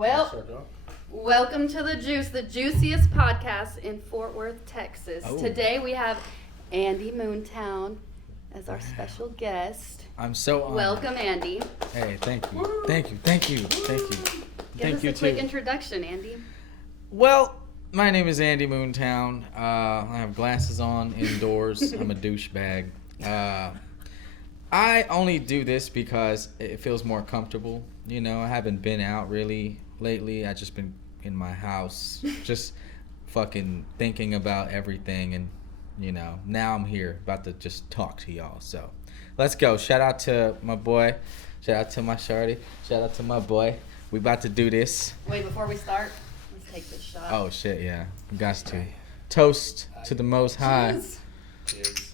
Well, welcome to The Juice, the juiciest podcast in Fort Worth, Texas. Oh. Today we have Andy Moontown as our special guest. I'm so honored. Welcome, Andy. Hey, thank you. Woo. Thank you. Give us a quick introduction, Andy. Well, my name is Andy Moontown. I have glasses on indoors. I'm a douchebag. I only do this because it feels more comfortable. You know, I haven't been out really lately. I just been in my house, just fucking thinking about everything. And, you know, now I'm here about to just talk to y'all. So let's go. Shout out to my boy. Shout out to my shorty. Shout out to my boy. We about to do this. Wait, before we start, let's take this shot. Oh, shit, yeah. We got to. Toast to the Most High. Cheers. Cheers.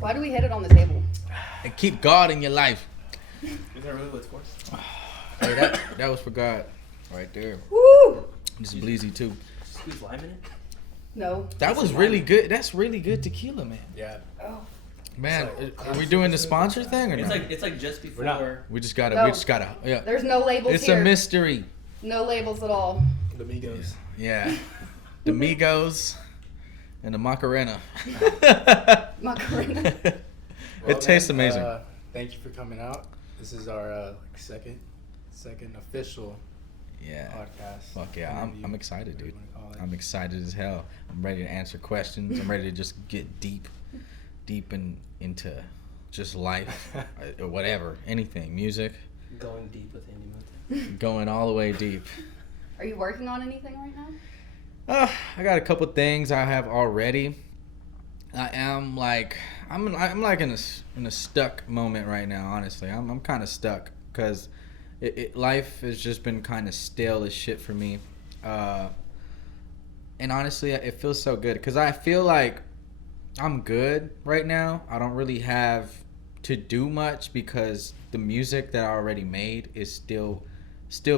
Why do we hit it on the table? And keep God in your life. Is that really what it's for? Hey, that was for God right there. Woo! This is Bleezy too. Squeeze lime in it? No. That was really good. That's really good tequila, man. Yeah. Oh. Man, are we doing the sponsor thing or It's not? like just No. before. We just gotta. Yeah. There's no labels It's here. a mystery. No labels at all. The Migos. Yeah. The Migos and the Macarena. Macarena. It tastes amazing. Thank you for coming out. This is our second official Yeah. podcast. Fuck yeah. I'm excited, Whatever dude. you wanna call it. I'm excited as hell. I'm ready to answer questions. I'm ready to just get deep into just life, or whatever, anything, music, Going deep with Andy Moontown. going all the way deep. Are you working on anything right now? I got a couple things I have already. I'm like in a stuck moment right now. Honestly, I'm kind of stuck because life has just been kind of stale as shit for me. And honestly, it feels so good because I feel like I'm good right now. I don't really have to do much because the music that I already made is still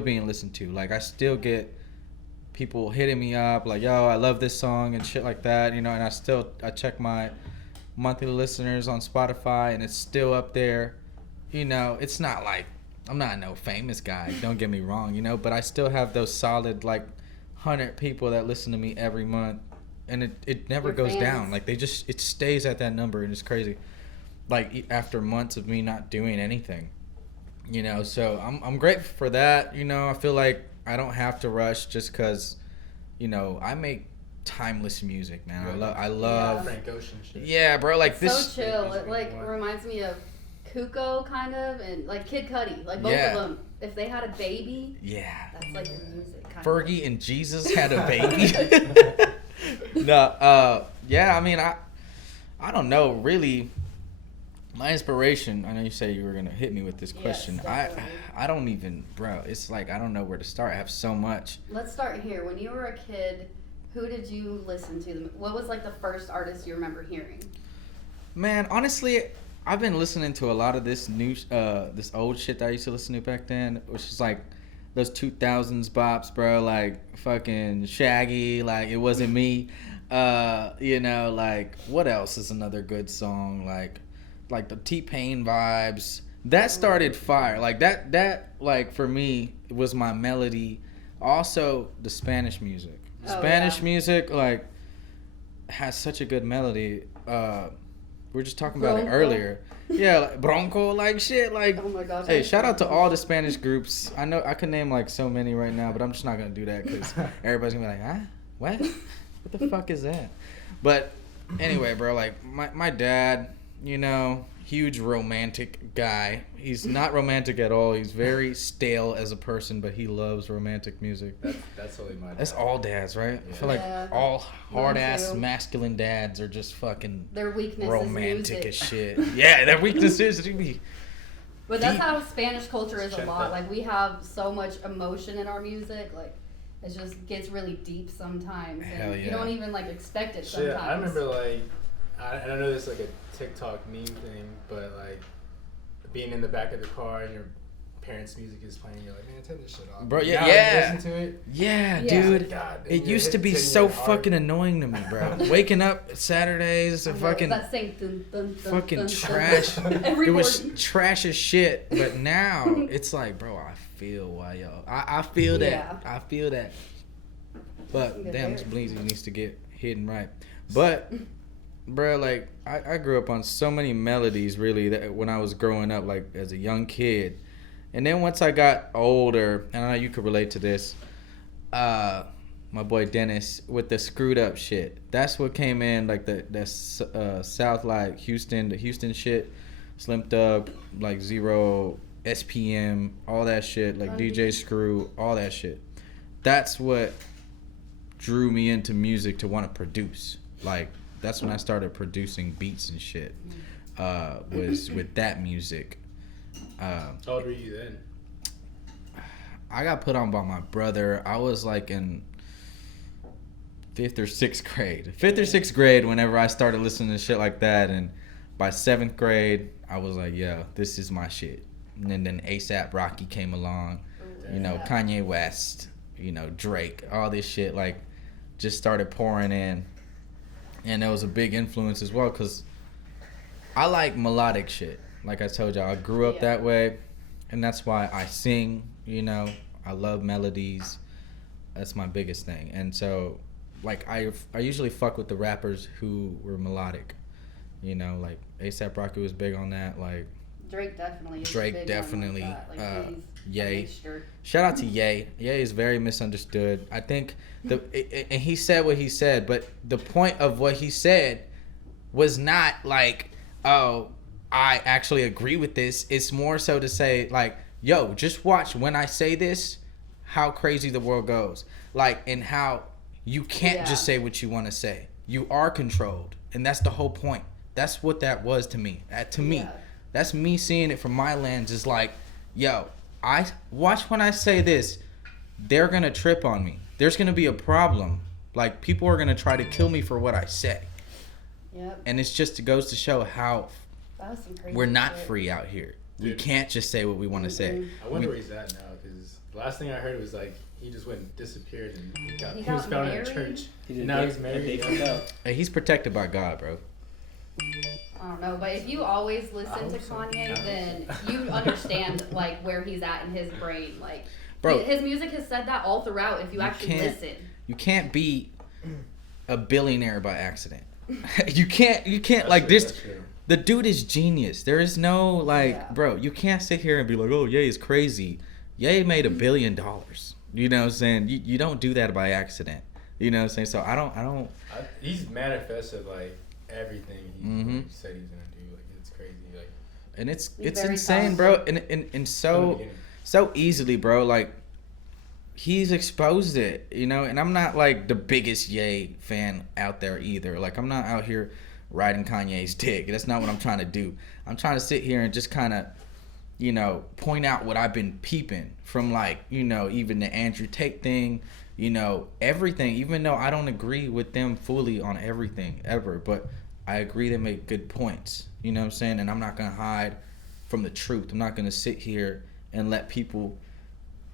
being listened to. Like I still get people hitting me up like, yo, I love this song and shit like that, you know, and I check my monthly listeners on Spotify and it's still up there. You know, it's not like I'm not no famous guy, don't get me wrong, you know, but I still have those solid like 100 people that listen to me every month. And it never Your goes fans. down. Like it stays at that number, and it's crazy. Like after months of me not doing anything, you know. So I'm grateful for that. You know, I feel like I don't have to rush just because, you know, I make timeless music, man. I love. Frank Ocean shit. Yeah, bro. Like It's this. so chill. It like reminds me of Kuko kind of, and like Kid Cudi. Like both Yeah. of them. If they had a baby, Yeah. that's like the music kind Fergie and Jesus had a baby. No, yeah, I mean, I don't know, really. My inspiration, I know you say you were going to hit me with this Yes, question. definitely. I don't even, bro, it's like, I don't know where to start. I have so much. Let's start here. When you were a kid, who did you listen to? What was like the first artist you remember hearing? Man, honestly, I've been listening to a lot of this this old shit that I used to listen to back then, which is like those 2000s bops, bro, like fucking Shaggy, like It Wasn't Me, you know, like what else is another good song, like the T-Pain vibes. That started fire, like that like for me was my melody. Also the Spanish music, music like has such a good melody. We were just talking about it Bronco. earlier. Yeah, like Bronco, like shit, like. Oh my gosh. Hey, shout out to all the Spanish groups. I know I could name like so many right now, but I'm just not gonna do that because everybody's gonna be like, huh? What? What the fuck is that? But anyway, bro, like my dad, you know, huge romantic guy. He's not romantic at all. He's very stale as a person, but he loves romantic music. That's totally my dad. That's all dads, right? I feel like Yeah. all hard ass too. masculine dads are just fucking Their weakness romantic is as music. shit. Yeah, their weakness is But that's deep. how Spanish culture is a Check lot. that. Like we have so much emotion in our music. Like it just gets really deep sometimes. And Hell you yeah. don't even like expect it Shit, sometimes. I remember like I don't know this is like a TikTok meme thing, but like being in the back of the car and your parents' music is playing, you're like, man, turn this shit off. Bro, Now yeah, you yeah. listen to it. Yeah, Yeah. dude. God, It your used to head be hitting so your heart. fucking annoying to me, bro. Waking up Saturdays I and know, fucking that same dun, dun, dun, fucking dun, trash. dun, every It was morning. trash as shit. But now it's like, bro, I feel why y'all. I feel that. Yeah. I feel that. But Good damn, this lyrics. Bleezy needs to get hidden right. But bro, like I grew up on so many melodies really that when I was growing up, like as a young kid. And then once I got older, and I know you could relate to this, my boy Dennis with the screwed up shit. That's what came in, like the South, like Houston, the Houston shit, Slim Thug, like Zero, SPM, all that shit, like DJ Screw, all that shit. That's what drew me into music to want to produce. Like that's when I started producing beats and shit. Was with that music. How old were you then? I got put on by my brother. I was like in 5th or 6th grade. 5th or 6th grade whenever I started listening to shit like that. And by 7th grade, I was like, yeah, this is my shit. And then A$AP Rocky came along. You know, Kanye West, you know, Drake, all this shit, like, just started pouring in. And there was a big influence as well because I like melodic shit. Like I told y'all, I grew up that way. And that's why I sing, you know. I love melodies. That's my biggest thing. And so, like, I usually fuck with the rappers who were melodic. You know, like, A$AP Rocky was big on that. Like, Drake definitely is Drake a big definitely, one like that. Like, he's Ye. a mixture. Shout out to Ye. Ye is very misunderstood. I think and he said what he said, but the point of what he said was not like, oh, I actually agree with this. It's more so to say like, yo, just watch when I say this, how crazy the world goes. Like, and how you can't just say what you want to say. You are controlled. And that's the whole point. That's what that was to me. That's me seeing it from my lens is like, yo, I watch when I say this, they're going to trip on me. There's going to be a problem. Like, people are going to try to kill me for what I say. Yep. And it's just, it goes to show how That was some crazy we're not shit. free out here. We Dude. can't just say what we want to say. I wonder where he's at now because the last thing I heard was like he just went and disappeared and He he was got found in a married? church. He did Now a he's big- married. a big Yeah. fuck up. Hey, he's protected by God, bro. I don't know, but if you always listen to Kanye, then you understand like where he's at in his brain. Like, Bro. his music has said that all throughout. If you actually can't- listen, You can't be a billionaire by accident. You can't That's like true, this. that's true. The dude is genius. There is no like, Yeah. bro, you can't sit here and be like, oh, Ye is crazy. Ye made $1 billion. You know what I'm saying? You don't do that by accident. You know what I'm saying? So I don't. He's manifested like everything he Mhm. said he's gonna do. Like it's crazy. Like And it's He's very insane, bro. talented. And from the so beginning. so easily, bro. Like he's exposed it, you know. And I'm not like the biggest Ye fan out there either. Like I'm not out here riding Kanye's dick. That's not what I'm trying to do. I'm trying to sit here and just kind of, you know, point out what I've been peeping from, like, you know, even the Andrew Tate thing, you know, everything. Even though I don't agree with them fully on everything ever, but I agree they make good points. You know what I'm saying? And I'm not gonna hide from the truth. I'm not gonna sit here and let people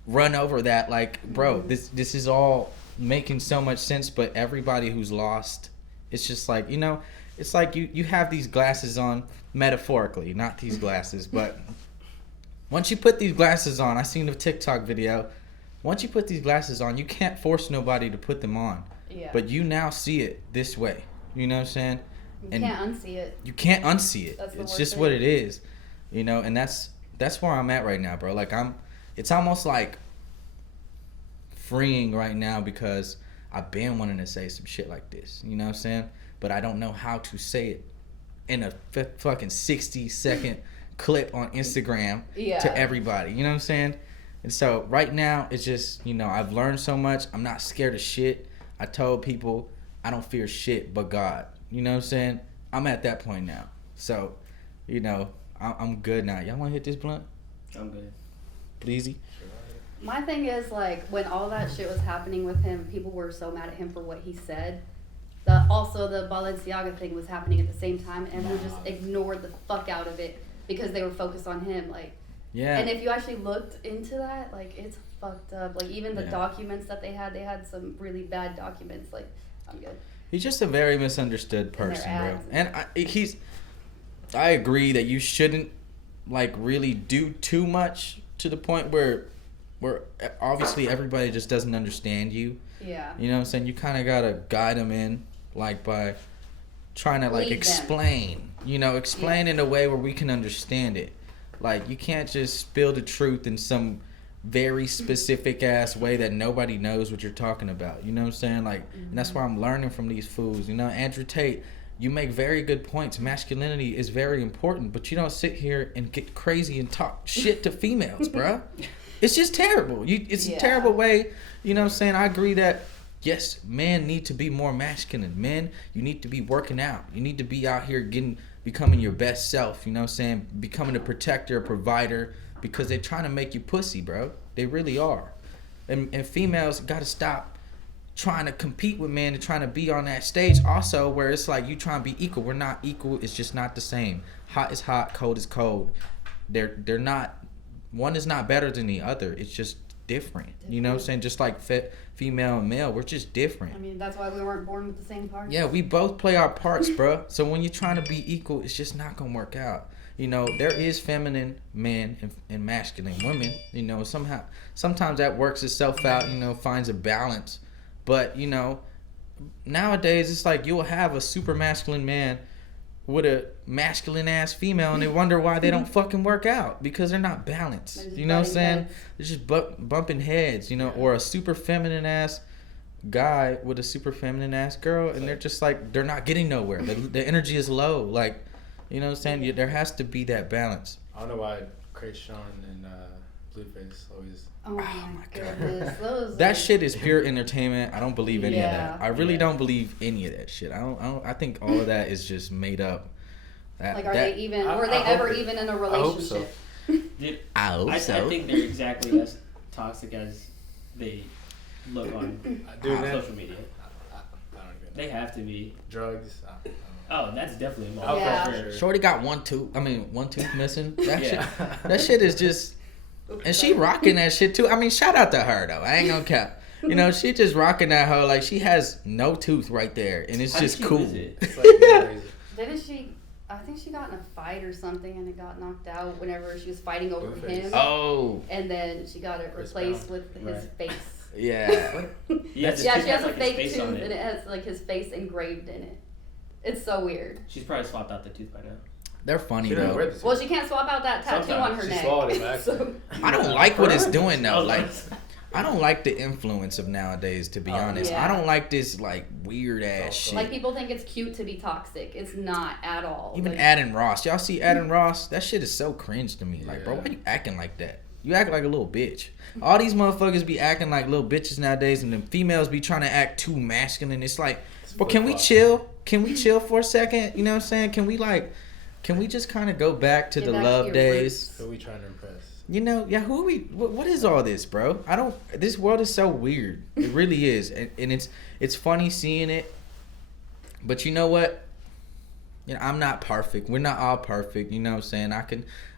run over that. Like, bro, this is all making so much sense, but everybody who's lost, it's just like, you know, it's like you have these glasses on, metaphorically, not these glasses, but once you put these glasses on, I seen the TikTok video. Once you put these glasses on, you can't force nobody to put them on. yeah, But you now see it this way. You know what I'm saying? you and can't unsee it. You can't unsee it. That's the It's worst just thing. what it is. You know, and that's where I'm at right now, bro. Like it's almost like freeing right now because I've been wanting to say some shit like this. You know what I'm saying? But I don't know how to say it in a fucking 60-second clip on Instagram Yeah. to everybody. You know what I'm saying? And so right now it's just, you know, I've learned so much. I'm not scared of shit. I told people I don't fear shit but God. You know what I'm saying? I'm at that point now. So, you know, I'm good now. Y'all want to hit this blunt? I'm good. Pleasey? My thing is, like, when all that shit was happening with him, people were so mad at him for what he said. Also, the Balenciaga thing was happening at the same time, and everyone just ignored the fuck out of it because they were focused on him. Like, Yeah. And if you actually looked into that, like, it's fucked up. Like, even the Yeah. documents that they had some really bad documents. Like, I'm good. He's just a very misunderstood And their person, bro. ads. And I agree that you shouldn't like really do too much to the point where obviously everybody just doesn't understand you. Yeah. You know what I'm saying? You kind of gotta guide them in, like by trying to like Lead them. explain. You know, explain in a way where we can understand it. Like you can't just spill the truth in some very specific ass way that nobody knows what you're talking about. You know what I'm saying? Like, and that's why I'm learning from these fools. You know, Andrew Tate, you make very good points. Masculinity is very important, but you don't sit here and get crazy and talk shit to females, bruh. It's just terrible. It's a terrible way. You know what I'm saying? I agree that yes, men need to be more masculine. Men, you need to be working out. You need to be out here becoming your best self. You know what I'm saying? Becoming a protector, a provider. Because they're trying to make you pussy, bro. They really are. And females got to stop trying to compete with men and trying to be on that stage also where it's like you trying to be equal. We're not equal. It's just not the same. Hot is hot, cold is cold. They're not, one is not better than the other. It's just different. You know what I'm saying? Just like female and male, we're just different. I mean, that's why we weren't born with the same parts. Yeah, we both play our parts, bro. So when you're trying to be equal, it's just not going to work out. You know, there is feminine men and masculine women. You know, sometimes that works itself out, you know, finds a balance. But, you know, nowadays it's like you'll have a super masculine man with a masculine ass female and they wonder why they don't fucking work out because they're not balanced. You know what I'm saying? Heads. They're just bumping heads, you know, or a super feminine ass guy with a super feminine ass girl and they're just like, they're not getting nowhere. The energy is low. Like, you know what I'm saying? There has to be that balance. I don't know why Krayshawn and Blueface always. Oh my God. goodness. Those That are- shit is pure entertainment. I don't believe any of Yeah. that. I really don't believe any of that shit. I think all of that is just made up. Like, were they I ever hope- even in a I hope so. relationship? Dude, I hope I so. think they're exactly as toxic as they look on Dude, man, social media. I don't even. They have to be. Drugs. I don't know. Oh, that's definitely more. Oh, Yeah. for sure. Shorty got one tooth missing. Yeah. That shit is just, and she rocking that shit too. I mean, shout out to her though. I ain't gonna cap. You know, she just rocking that hoe like she has no tooth right there, and it's How did just she cool. lose it? It's like crazy. Didn't she? I think she got in a fight or something, and it got knocked out whenever she was fighting over Blueface. him. Oh, And then she got it replaced with his Right. face. yeah. Yeah, She has a fake tooth, and it has like his face engraved in it. It's so weird. She's probably swapped out the tooth by now. They're funny She didn't wear though. the Well, she can't swap out that tattoo on Sometimes her she neck. swallowed it back. So- I don't like what it's doing though. Oh, Like, nice. I don't like the influence of nowadays, to be honest. yeah. I don't like this like weird ass shit. like, people think it's cute to be toxic. It's not at all. Even Like, Adam Ross. Y'all see Adam Ross? That shit is so cringe to me. Like, bro, Yeah. why you acting like that? You act like a little bitch. All these motherfuckers be acting like little bitches nowadays, and then females be trying to act too masculine. It's like, bro, can we flip-flop. chill? Can we chill for a second? You know what I'm saying? Can we just kind of go back to Get the back to love your days? Who we trying to impress? You know, yeah, who are we? What is all this, bro? This world is so weird. It really is. And it's funny seeing it. But you know what? You know, I'm not perfect. We're not all perfect. You know what I'm saying?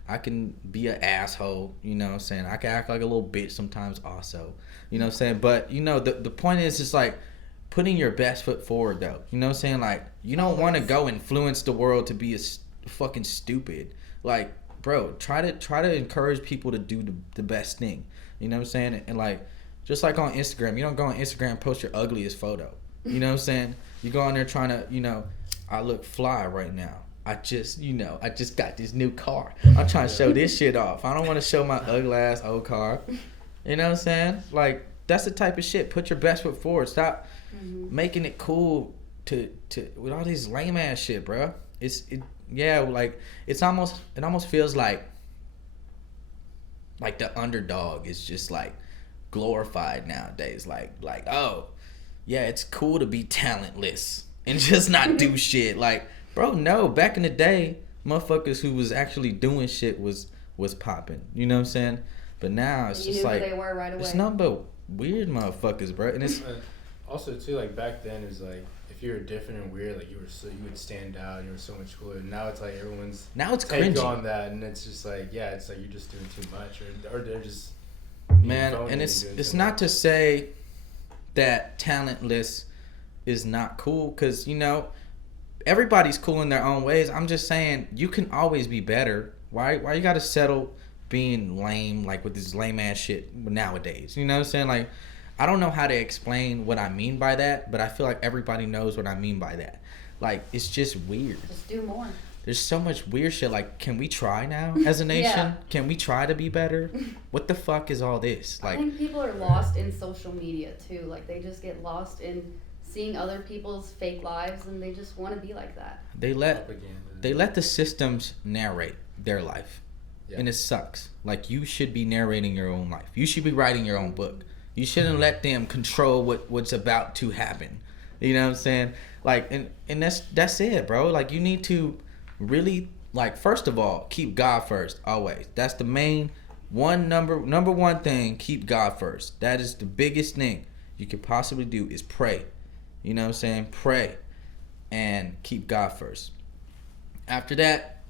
I can be an asshole. You know what I'm saying? I can act like a little bitch sometimes also. You know what I'm saying? But, you know, the point is just like putting your best foot forward, though. You know what I'm saying? Like, you don't want to go influence the world to be fucking stupid. Like, bro, try to encourage people to do the best thing. You know what I'm saying? And like, just like on Instagram, you don't go on Instagram and post your ugliest photo. You know what I'm saying? You go on there trying to, you know, I look fly right now. I just got this new car. I'm trying to show this shit off. I don't want to show my ugly ass old car. You know what I'm saying? Like, that's the type of shit. Put your best foot forward. Stop making it cool to with all this lame ass shit, bro. Like it almost feels like the underdog is just like glorified nowadays. Like oh yeah, it's cool to be talentless and just not do shit. Like, bro, no. Back in the day, motherfuckers who was actually doing shit was popping. You know what I'm saying? But now it's you just knew like who they were right away. it's nothing but weird motherfuckers, bro. And it's Also, too, like back then, it was like if you were different and weird, like you would stand out. You were so much cooler. Now it's like everyone's Now it's take cringy. on that, and it's just like it's like you're just doing too much, or they're just Man, and it's not to say that talentless is not cool, because everybody's cool in their own ways. I'm just saying you can always be better. Why you gotta settle being lame, like with this lame ass shit nowadays? You know what I'm saying? Like, I don't know how to explain what I mean by that, but I feel like everybody knows what I mean by that. Like, it's just weird. Just do more. There's so much weird shit. Like, can we try now as a nation? Yeah. Can we try to be better? What the fuck is all this? I Like, think people are lost in social media too. Like they just get lost in seeing other people's fake lives, and they just want to be like that. they let the systems narrate their life. Yeah. And it sucks. Like, you should be narrating your own life. You should be writing your own book. You shouldn't let them control what's about to happen. You know what I'm saying? Like, and that's it, bro. Like, you need to really, like, first of all, keep God first always. That's the main number one thing. Keep God first. That is the biggest thing you could possibly do, is pray. You know what I'm saying? Pray and keep God first. After that,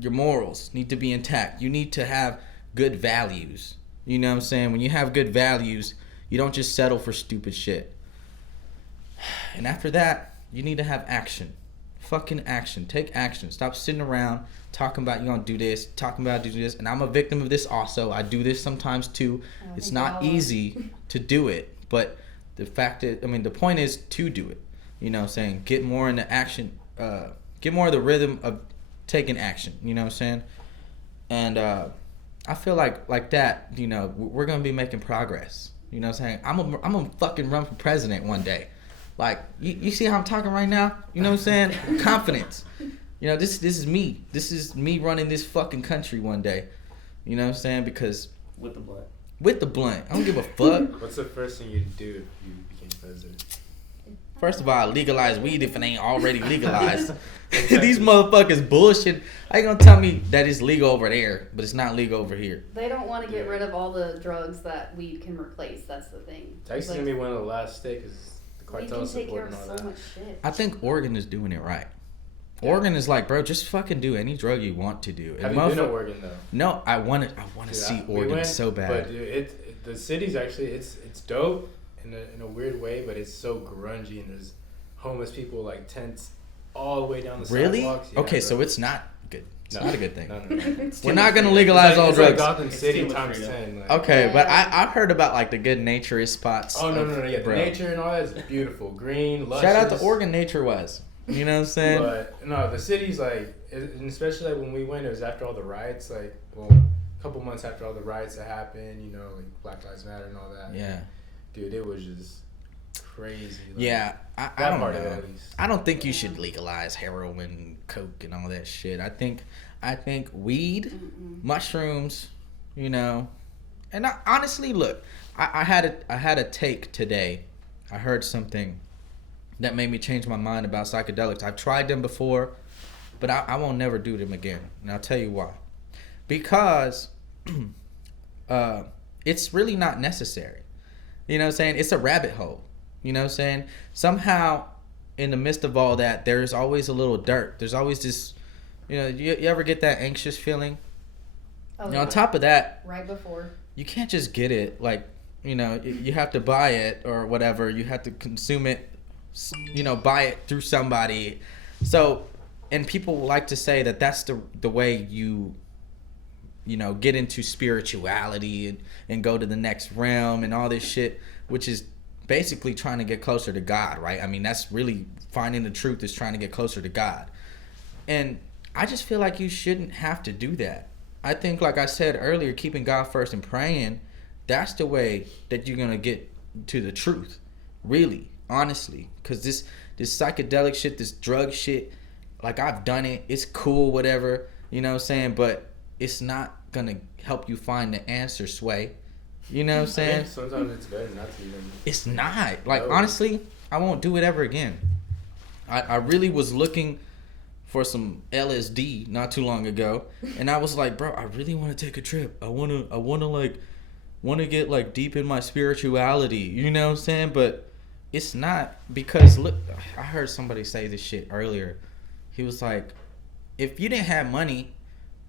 your morals need to be intact. You need to have good values. You know what I'm saying? When you have good values, you don't just settle for stupid shit. And after that, you need to have action. Fucking action. Take action. Stop sitting around talking about you're gonna do this, talking about do this. And I'm a victim of this also. I do this sometimes too. It's not easy to do it, but the point is to do it. You know what I'm saying? Get more into action. Get more of the rhythm of taking action. You know what I'm saying? And I feel like that, we're gonna be making progress. You know what I'm saying? I'm gonna fucking run for president one day. Like, you see how I'm talking right now? You know what I'm saying? Confidence. This is me. This is me running this fucking country one day. You know what I'm saying? Because With the blunt. I don't give a fuck. What's the first thing you'd do if you became president? First of all, legalize weed if it ain't already legalized. These motherfuckers bullshit. How you gonna tell me that it's legal over there, but it's not legal over here? They don't want to get rid of all the drugs that weed can replace. That's the thing. Texas gonna be one of the last states because the Weed cartel can take care supporting of all so that. much shit. I think Oregon is doing it right. Yeah. Oregon is like, bro, just fucking do any drug you want to do. Have you been to Oregon though? No, I want to see Oregon so bad. But dude, the city's actually it's dope in a weird way, but it's so grungy, and there's homeless people like tents all the way down the Really? sidewalks. Yeah, Okay, bro. so it's not good. It's not a good thing. No. We're not gonna legalize all It's like drugs. Gotham It's City too much times freedom. 10. Like, Okay, but I've heard about like the good naturist spots. Oh no! Yeah, Bro. the nature and all that is beautiful, green, luscious. Shout out to Oregon Nature Wise. You know what I'm saying? But no, the city's like, and especially like when we went, it was after all the riots. Like, well, a couple months after all the riots that happened, like Black Lives Matter and all that. Yeah. Dude, it was just crazy. Like, Yeah, I that don't part of it know. at least. I don't think you should legalize heroin, coke, and all that shit. I think weed, mushrooms, and honestly, look, I had a take today. I heard something that made me change my mind about psychedelics. I've tried them before, but I won't never do them again. And I'll tell you why. Because it's really not necessary. You know what I'm saying? It's a rabbit hole. You know what I'm saying? Somehow, in the midst of all that, there's always a little dirt. There's always this, you ever get that anxious feeling? Oh, And on top of that, right before. you can't just get it. Like, you have to buy it or whatever. You have to consume it, buy it through somebody. So, and people like to say that that's the way you get into spirituality and go to the next realm and all this shit, which is basically trying to get closer to God, right? I mean, that's really finding the truth, is trying to get closer to God. And I just feel like you shouldn't have to do that. I think, like I said earlier, keeping God first and praying, that's the way that you're going to get to the truth, really, honestly. Because this psychedelic shit, this drug shit, like, I've done it, it's cool, whatever, you know what I'm saying? But it's not going to help you find the answer, Sway. You know what I'm I saying? think sometimes it's better not to even. It's not. Like, No. honestly, I won't do it ever again. I really was looking for some LSD not too long ago, and I was like, bro, I really want to take a trip. I want to get like deep in my spirituality. You know what I'm saying? But it's not, because look, I heard somebody say this shit earlier. He was like, if you didn't have money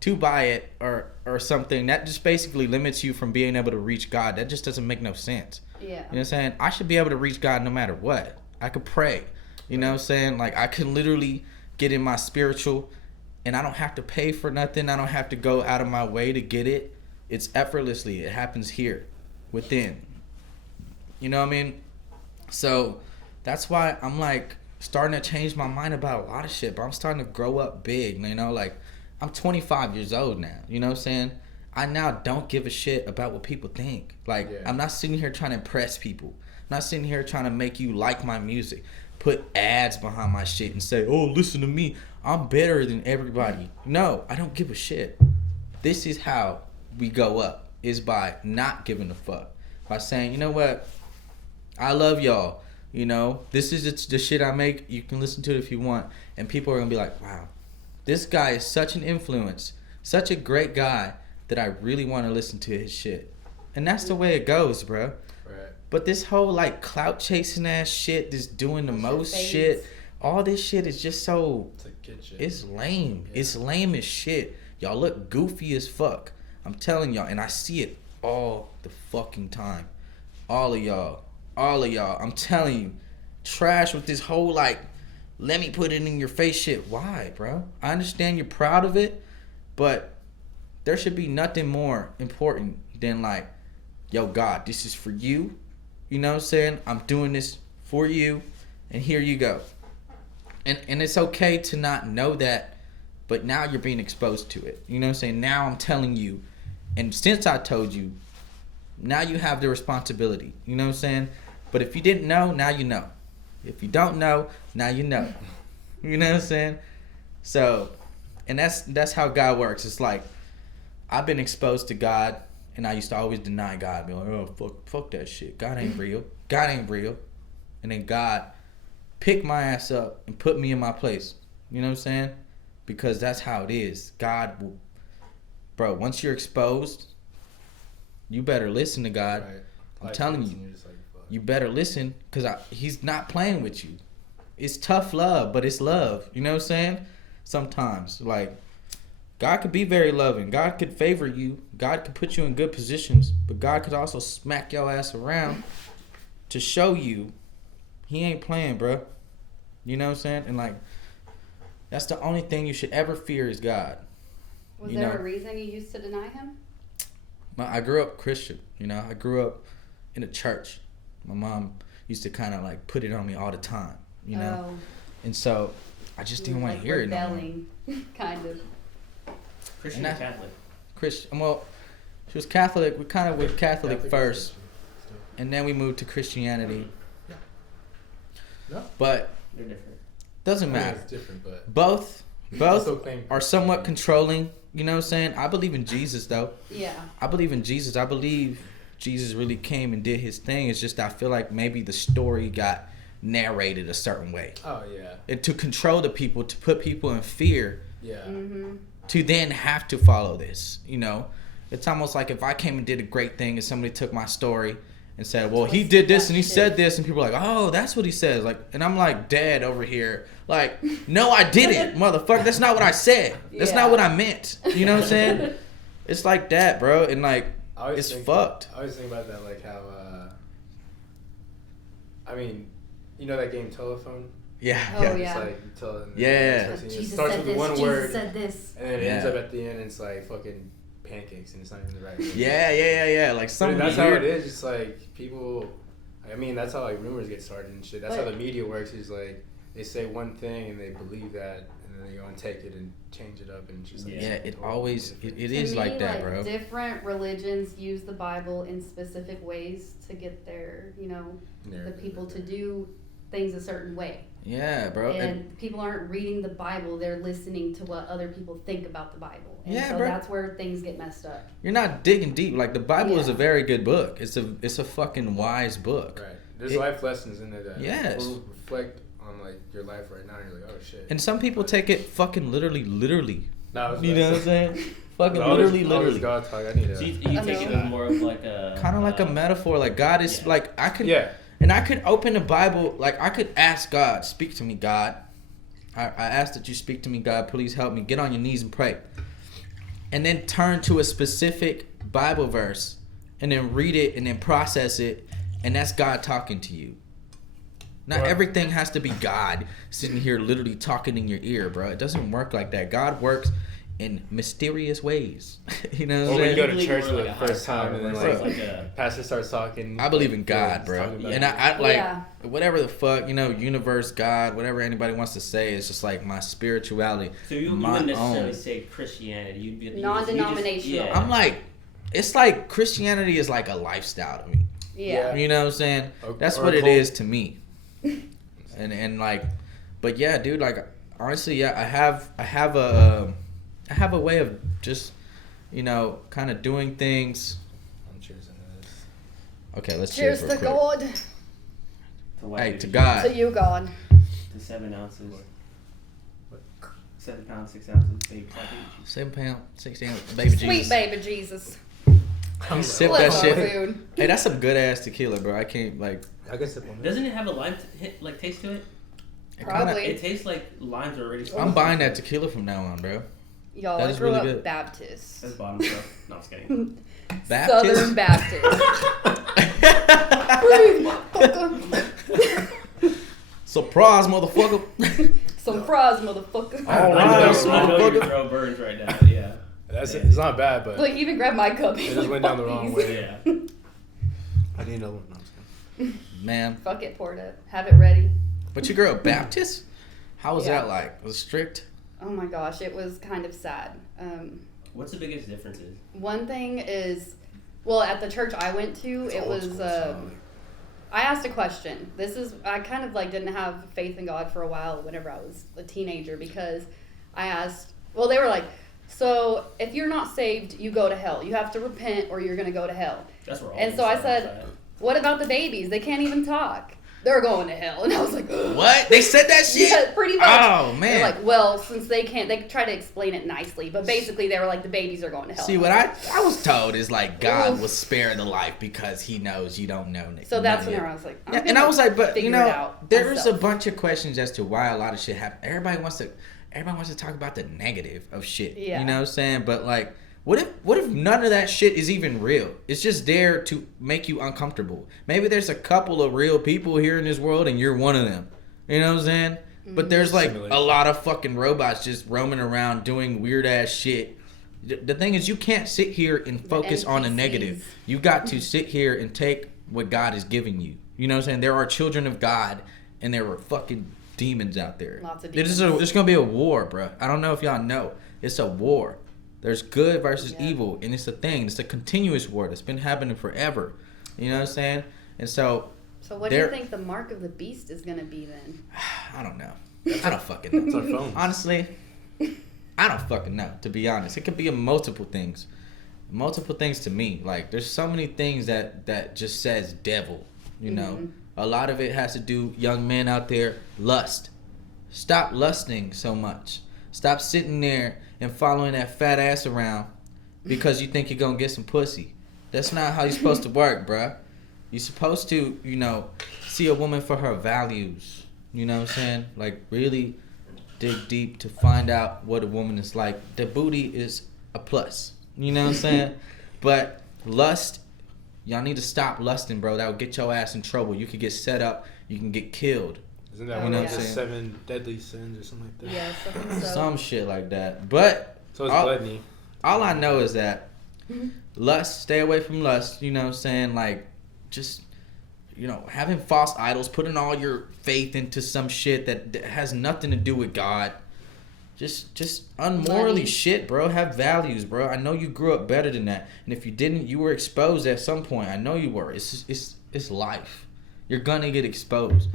to buy it or something, that just basically limits you from being able to reach God. That just doesn't make no sense. Yeah. You know what I'm saying? I should be able to reach God no matter what. I could pray. You know what I'm saying? Like, I can literally get in my spiritual, and I don't have to pay for nothing. I don't have to go out of my way to get it. It's effortlessly. It happens here, within. You know what I mean? So that's why I'm like starting to change my mind about a lot of shit. But I'm starting to grow up big. You know, like, I'm 25 years old now. You know what I'm saying? I now don't give a shit about what people think. Like, I'm not sitting here trying to impress people. I'm not sitting here trying to make you like my music. Put ads behind my shit and say, oh, listen to me, I'm better than everybody. No, I don't give a shit. This is how we go up, is by not giving a fuck. By saying, you know what, I love y'all. You know, this is the shit I make. You can listen to it if you want. And people are going to be like, wow, this guy is such an influence, such a great guy, that I really want to listen to his shit. And that's the way it goes, bro. Right. But this whole like clout chasing ass shit, this doing the most shit, all this shit is just so, It's like kid shit. it's lame. Yeah. It's lame as shit. Y'all look goofy as fuck. I'm telling y'all, and I see it all the fucking time. All of y'all, I'm telling you, trash with this whole like, let me put it in your face shit. Why, bro? I understand you're proud of it, but there should be nothing more important than like, yo, God, this is for you. You know what I'm saying? I'm doing this for you, and here you go. And it's okay to not know that, but now you're being exposed to it. You know what I'm saying? Now I'm telling you, and since I told you, now you have the responsibility. You know what I'm saying? But if you didn't know, now you know. If you don't know, now you know. You know what I'm saying? So, and that's how God works. It's like, I've been exposed to God, and I used to always deny God. Be like, oh, fuck that shit. God ain't real. God ain't real. And then God picked my ass up and put me in my place. You know what I'm saying? Because that's how it is. God will... Bro, once you're exposed, you better listen to God. Right. I'm telling you. You're just like, fuck. You better listen, because he's not playing with you. It's tough love, but it's love. You know what I'm saying? Sometimes. Like, God could be very loving. God could favor you. God could put you in good positions. But God could also smack your ass around to show you he ain't playing, bro. You know what I'm saying? And like, that's the only thing you should ever fear is God. Was there a reason you used to deny him? I grew up Christian. You know, I grew up in a church. My mom used to kind of like put it on me all the time. You know? Oh. And so I just didn't want to hear it no more. Rebelling, kind of. Christian or Catholic? Christian. Well, she was Catholic. We kind of went Catholic first, Stuff. and then we moved to Christianity. No. But They're different. doesn't I mean, matter. it's different, but Both still claim are somewhat controlling. You know what I'm saying? I believe in Jesus, though. Yeah. I believe in Jesus. I believe Jesus really came and did his thing. It's just I feel like maybe the story got narrated a certain way. Oh yeah. And to control the people, to put people in fear, Yeah. Mm-hmm. to then have to follow this. You know, it's almost like if I came and did a great thing and somebody took my story and said, well, he did this and he said this, and people are like, oh, that's what he says. Like, and I'm like dead over here. Like, no, I didn't, motherfucker. That's not what I said. That's not what I meant. You know what I'm saying? It's like that, bro. And like, it's fucked. I always think about that, like how, I mean, you know that game Telephone? Yeah. Oh, Yeah. yeah. It's like, Yeah. It Jesus starts said with this, one Jesus word, said this. and then it Yeah. ends up at the end, and it's like fucking pancakes, and it's not even the right word. Yeah. Like But some that's weird... how it is. It's like people. I mean, that's how like rumors get started and shit. That's how the media works. Is like they say one thing and they believe that, and then they go and take it and change it up and just like Yeah, it always... It To is me, like that, bro. Different religions use the Bible in specific ways to get their, the people to do things a certain way. Yeah, bro. And people aren't reading the Bible; they're listening to what other people think about the Bible. And Yeah, so bro. that's where things get messed up. You're not digging deep. Like, the Bible is a Yeah. very good book. It's a fucking wise book. Right. There's life lessons in there that Yes. will reflect on like your life right now. And you're like, oh shit. And some people take it fucking literally. No, You know what I'm saying? Fucking all this literally. God talk. I need So you to. take it more of like a... Kind of like a metaphor. Like, God is Yeah. like, I can... Yeah. And I could open the Bible, like I could ask God, speak to me, God. I ask that you speak to me, God. Please help me. Get on your knees and pray. And then turn to a specific Bible verse and then read it and then process it. And that's God talking to you. Not everything has to be God sitting here literally talking in your ear, bro. It doesn't work like that. God works in mysterious ways. You know what I'm Or when you saying? go to church for the first time and then like pastor starts talking. I believe in God, bro. And I like Yeah. whatever the fuck, universe, God, whatever anybody wants to say, it's just like my spirituality. So you my wouldn't necessarily own. say Christianity. You'd be Non-denominational. Yeah. I'm like, it's like Christianity is like a lifestyle to me. Yeah. You know what I'm saying? That's Or what a it cult. is to me. and like, but yeah, dude, like honestly, yeah, I have a way of just, kind of doing things. I'm cheers into this. Okay, let's Cheers cheers to real quick. God. Hey, to God. To you, God. To 7 ounces. What? 7 pounds, 6 ounces, baby coffee. 7 pound, 6 ounce, baby Sweet Jesus. baby Jesus. Sip Bless that our shit. food. Hey, that's some good ass tequila, bro. I can't like. I guess sip on it. Doesn't it have a lime taste to it? It Probably. It tastes like limes are already. I'm buying that tequila from now on, bro. Y'all, That I is grew really up good. Baptist. That's bottom stuff. No, I'm just kidding. Baptist. Southern Baptist. Breathe, motherfucker. Surprise, motherfucker. Some fries, motherfucker. All I know, right, I know you motherfucker. throw burns right now, but yeah. It's not bad, but Look, he even grabbed my cup. it He's just like, went down the "Fuck wrong these." way. Yeah. I need another one. No, I'm just kidding. Man, Fuck it, pour it. Have it ready. but you grew up Baptist? How was Yeah. that like? Was it strict? Oh my gosh, it was kind of sad. What's the biggest differences? One thing is, well, at the church I went to, It's it old was. school, so, I asked a question. I kind of like didn't have faith in God for a while whenever I was a teenager because I asked. Well, they were like, so if you're not saved, you go to hell. You have to repent or you're gonna go to hell. That's where all And the so I stuff said, is at. What about the babies? They can't even talk. They're going to hell. And I was like, What? They said that shit? yeah, pretty much. Oh, man. They're like, well, since they can't, they try to explain it nicely, but basically they were like, the babies are going to hell. See, what I was told is like God Oof. will spare the life because he knows you don't know. So that's none when of I was like, I'm Yeah, gonna and I was like, but figure it out there's a myself. bunch of questions as to why a lot of shit happens. Everybody wants to talk about the negative of shit. Yeah. You know what I'm saying? But like, what if none of that shit is even real? It's just there to make you uncomfortable. Maybe there's a couple of real people here in this world and you're one of them. You know what I'm saying? But there's like Simulation. a lot of fucking robots just roaming around doing weird ass shit. The thing is, you can't sit here and focus on the NPCs. negative. You got to sit here and take what God is giving you. You know what I'm saying? There are children of God, and there are fucking demons out there. Lots of There's demons. gonna be a war, bro. I don't know if y'all know. It's a war. There's good versus Yeah. evil, and it's a thing. It's a continuous war that's been happening forever. You know what I'm saying? And so, So what do you there- think the mark of the beast is going to be then? I don't know. I don't fucking know. It's our phones. Honestly, I don't fucking know, to be honest. It could be multiple things. Multiple things to me. Like, there's so many things that just says devil, you know. Mhm. A lot of it has to do, young men out there, lust. Stop lusting so much. Stop sitting there and following that fat ass around because you think you're going to get some pussy. That's not how you're supposed to work, bruh. You're supposed to, see a woman for her values. You know what I'm saying? Like, really dig deep to find out what a woman is like. The booty is a plus. You know what I'm saying? But lust, y'all need to stop lusting, bro. That will get your ass in trouble. You could get set up. You can get killed. Isn't that Oh, one yeah. of the saying? 7 deadly sins or something like that? Yeah, something so. Some shit like that. But So it's all, gluttony. all I know is that lust, stay away from lust. You know what I'm saying? Like, just, having false idols, putting all your faith into some shit that has nothing to do with God. Just unmorally Money. shit, bro. Have values, bro. I know you grew up better than that. And if you didn't, you were exposed at some point. I know you were. It's life. You're gonna get exposed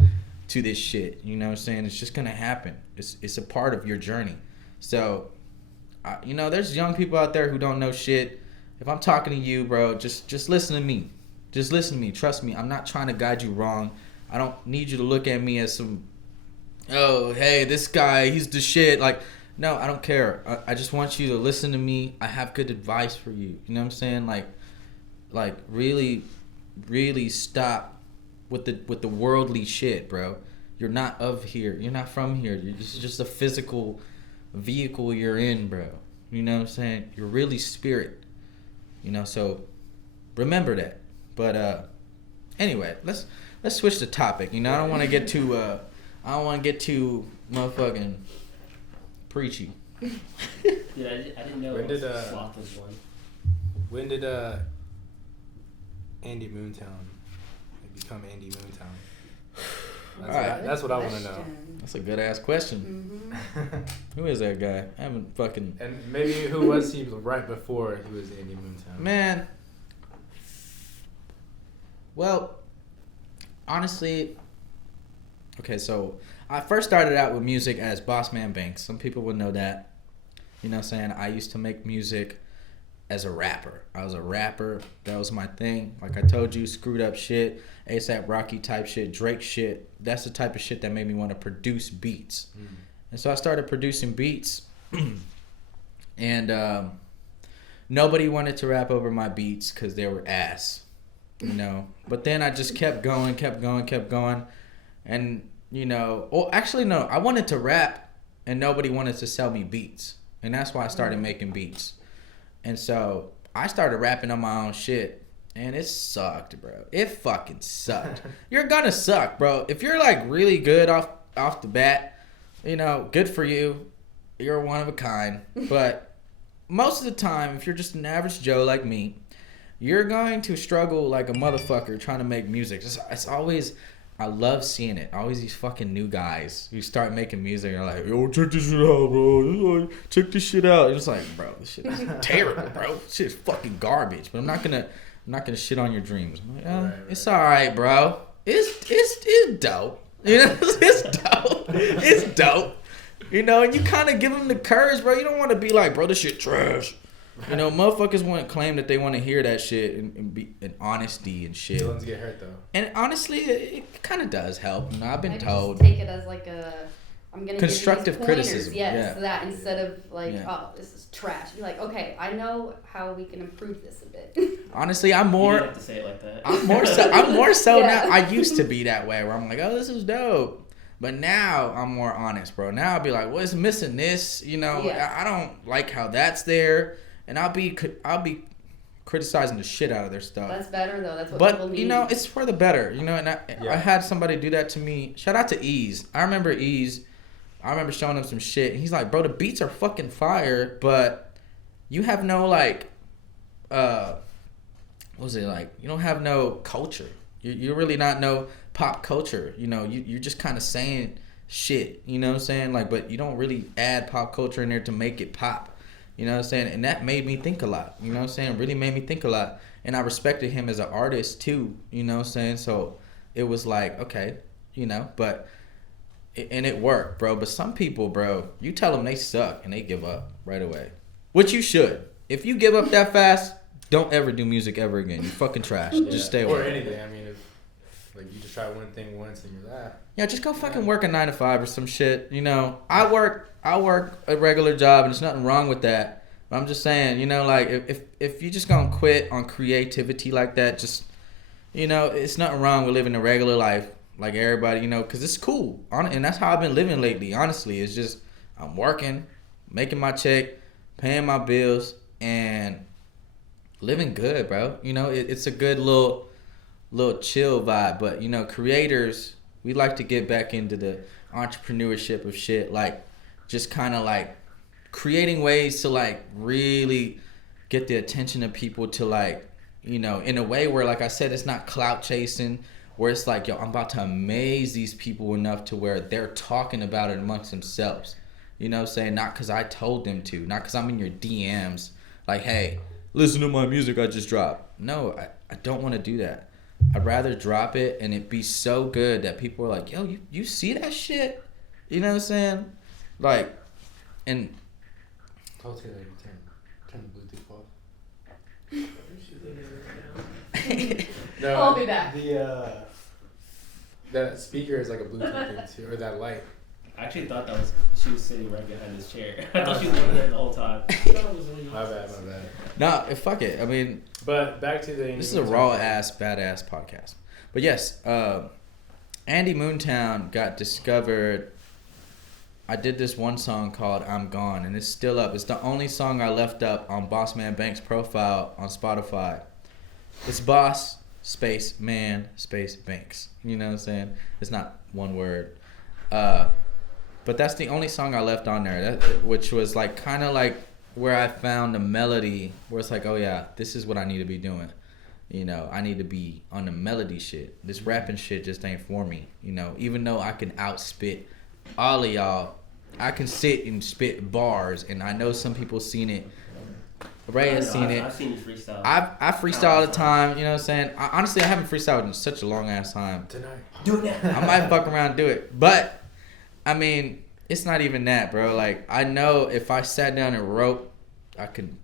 to this shit. You know what I'm saying? It's just gonna happen. It's a part of your journey. So, there's young people out there who don't know shit. If I'm talking to you, bro, just listen to me. Just listen to me. Trust me. I'm not trying to guide you wrong. I don't need you to look at me as some, oh, hey, this guy, he's the shit. Like, no, I don't care. I just want you to listen to me. I have good advice for you. You know what I'm saying? Like really, really stop with the worldly shit, bro. You're not of here. You're not from here. You're just a physical vehicle you're in, bro. You know what I'm saying? You're really spirit. You know, so remember that. But anyway, let's switch the topic. You know, I don't want to get too motherfucking preachy. Dude, I didn't know When it was did, sloth was one. When did Andy Moontown become Andy Moontown? That's what I want to know. That's a good ass question. Mm-hmm. Who is that guy? I haven't fucking. And maybe who was he right before he was Andy Moontown? Man. Well, honestly, okay, so I first started out with music as Bossman Banks. Some people would know that. You know what I'm saying? I used to make music as a rapper. I was a rapper. That was my thing. Like I told you, screwed up shit, ASAP Rocky type shit, Drake shit. That's the type of shit that made me want to produce beats. And so I started producing beats. And nobody wanted to rap over my beats because they were ass. You know, but then I just kept going. And, you know, well, actually, no, I wanted to rap and nobody wanted to sell me beats. And that's why I started making beats. And so I started rapping on my own shit and it sucked, bro. It fucking sucked. You're gonna suck, bro. If you're like really good off the bat, you know, good for you. You're one of a kind. But most of the time, if you're just an average Joe like me, you're going to struggle like a motherfucker trying to make music. It's always, I love seeing it. Always these fucking new guys who start making music and are like, yo, check this shit out, bro. Check this shit out. It's like, bro, this shit is terrible, bro. This shit is fucking garbage. But I'm not gonna shit on your dreams. I'm like, right. It's all right, bro. It's dope. You know, it's dope. It's dope. You know, and you kind of give them the courage, bro. You don't want to be like, bro, this shit trash. You know, motherfuckers want to claim that they want to hear that shit and be in honesty and shit. The ones get hurt though. And honestly, it kind of does help. You know, I've been told. Just take it as like I'm gonna constructive give you these criticism. Yes, yeah. that instead of like, Yeah. oh, this is trash. Be like, okay, I know how we can improve this a bit. Honestly, I'm You more. didn't have to say it like that. I'm more so Yeah. now. I used to be that way where I'm like, oh, this is dope. But now I'm more honest, bro. Now I'll be like, well, it's missing this. You know, Yeah. I don't like how that's there. And I'll be criticizing the shit out of their stuff. That's better though. That's what people But need. you know, it's for the better. You know, and I had somebody do that to me. Shout out to Ease. I remember Ease. I remember showing him some shit. And he's like, bro, the beats are fucking fire, but you have no like, what was it like? You don't have no culture. You're really not no pop culture. You know, you're just kind of saying shit. You know what I'm saying? Like, but you don't really add pop culture in there to make it pop. You know what I'm saying? And that made me think a lot. You know what I'm saying? Really made me think a lot. And I respected him as an artist too. You know what I'm saying? So it was like, okay, you know, but, and it worked, bro. But some people, bro, you tell them they suck and they give up right away. Which you should. If you give up that fast, don't ever do music ever again. You're fucking trash. Just stay away. Or anything. I mean, if like you just try one thing once and you're like, Yeah, just go fucking work a 9 to 5 or some shit. You know, I work a regular job and there's nothing wrong with that. But I'm just saying, you know, like if you just gonna quit on creativity like that, just, you know, it's nothing wrong with living a regular life like everybody, you know, because it's cool. And that's how I've been living lately, honestly. It's just I'm working, making my check, paying my bills, and living good, bro. You know, it's a good little chill vibe. But, you know, creators, we like to get back into the entrepreneurship of shit, like just kind of like creating ways to like really get the attention of people to like, you know, in a way where, like I said, it's not clout chasing, where it's like, yo, I'm about to amaze these people enough to where they're talking about it amongst themselves. You know what I'm saying? Not because I told them to, not because I'm in your DMs like, hey, listen to my music I just dropped. No, I don't want to do that. I'd rather drop it and it be so good that people are like, yo, you see that shit? You know what I'm saying? Like, and... I'll tell you, turn the Bluetooth off. No, I'll be back. That speaker is like a Bluetooth thing too, or that light. I actually thought she was sitting right behind this chair. I thought she was over there the whole time. My bad. No, fuck it. I mean... But back to the... This is a raw-ass, badass podcast. But yes, Andy Moontown got discovered. I did this one song called I'm Gone, and it's still up. It's the only song I left up on Boss Man Banks' profile on Spotify. It's Boss space Man space Banks. You know what I'm saying? It's not one word. But that's the only song I left on there, which was like kind of like where I found a melody where it's like, oh yeah, this is what I need to be doing. You know, I need to be on the melody shit. This rapping shit just ain't for me. You know, even though I can outspit all of y'all, I can sit and spit bars, and I know some people seen it. Ray has seen it. I've seen you freestyle. I freestyle all the time. You know what I'm saying? Honestly, I haven't freestyled in such a long ass time. Tonight. Do it now. I might fuck around and do it, but I mean, it's not even that, bro. Like, I know if I sat down and wrote, I can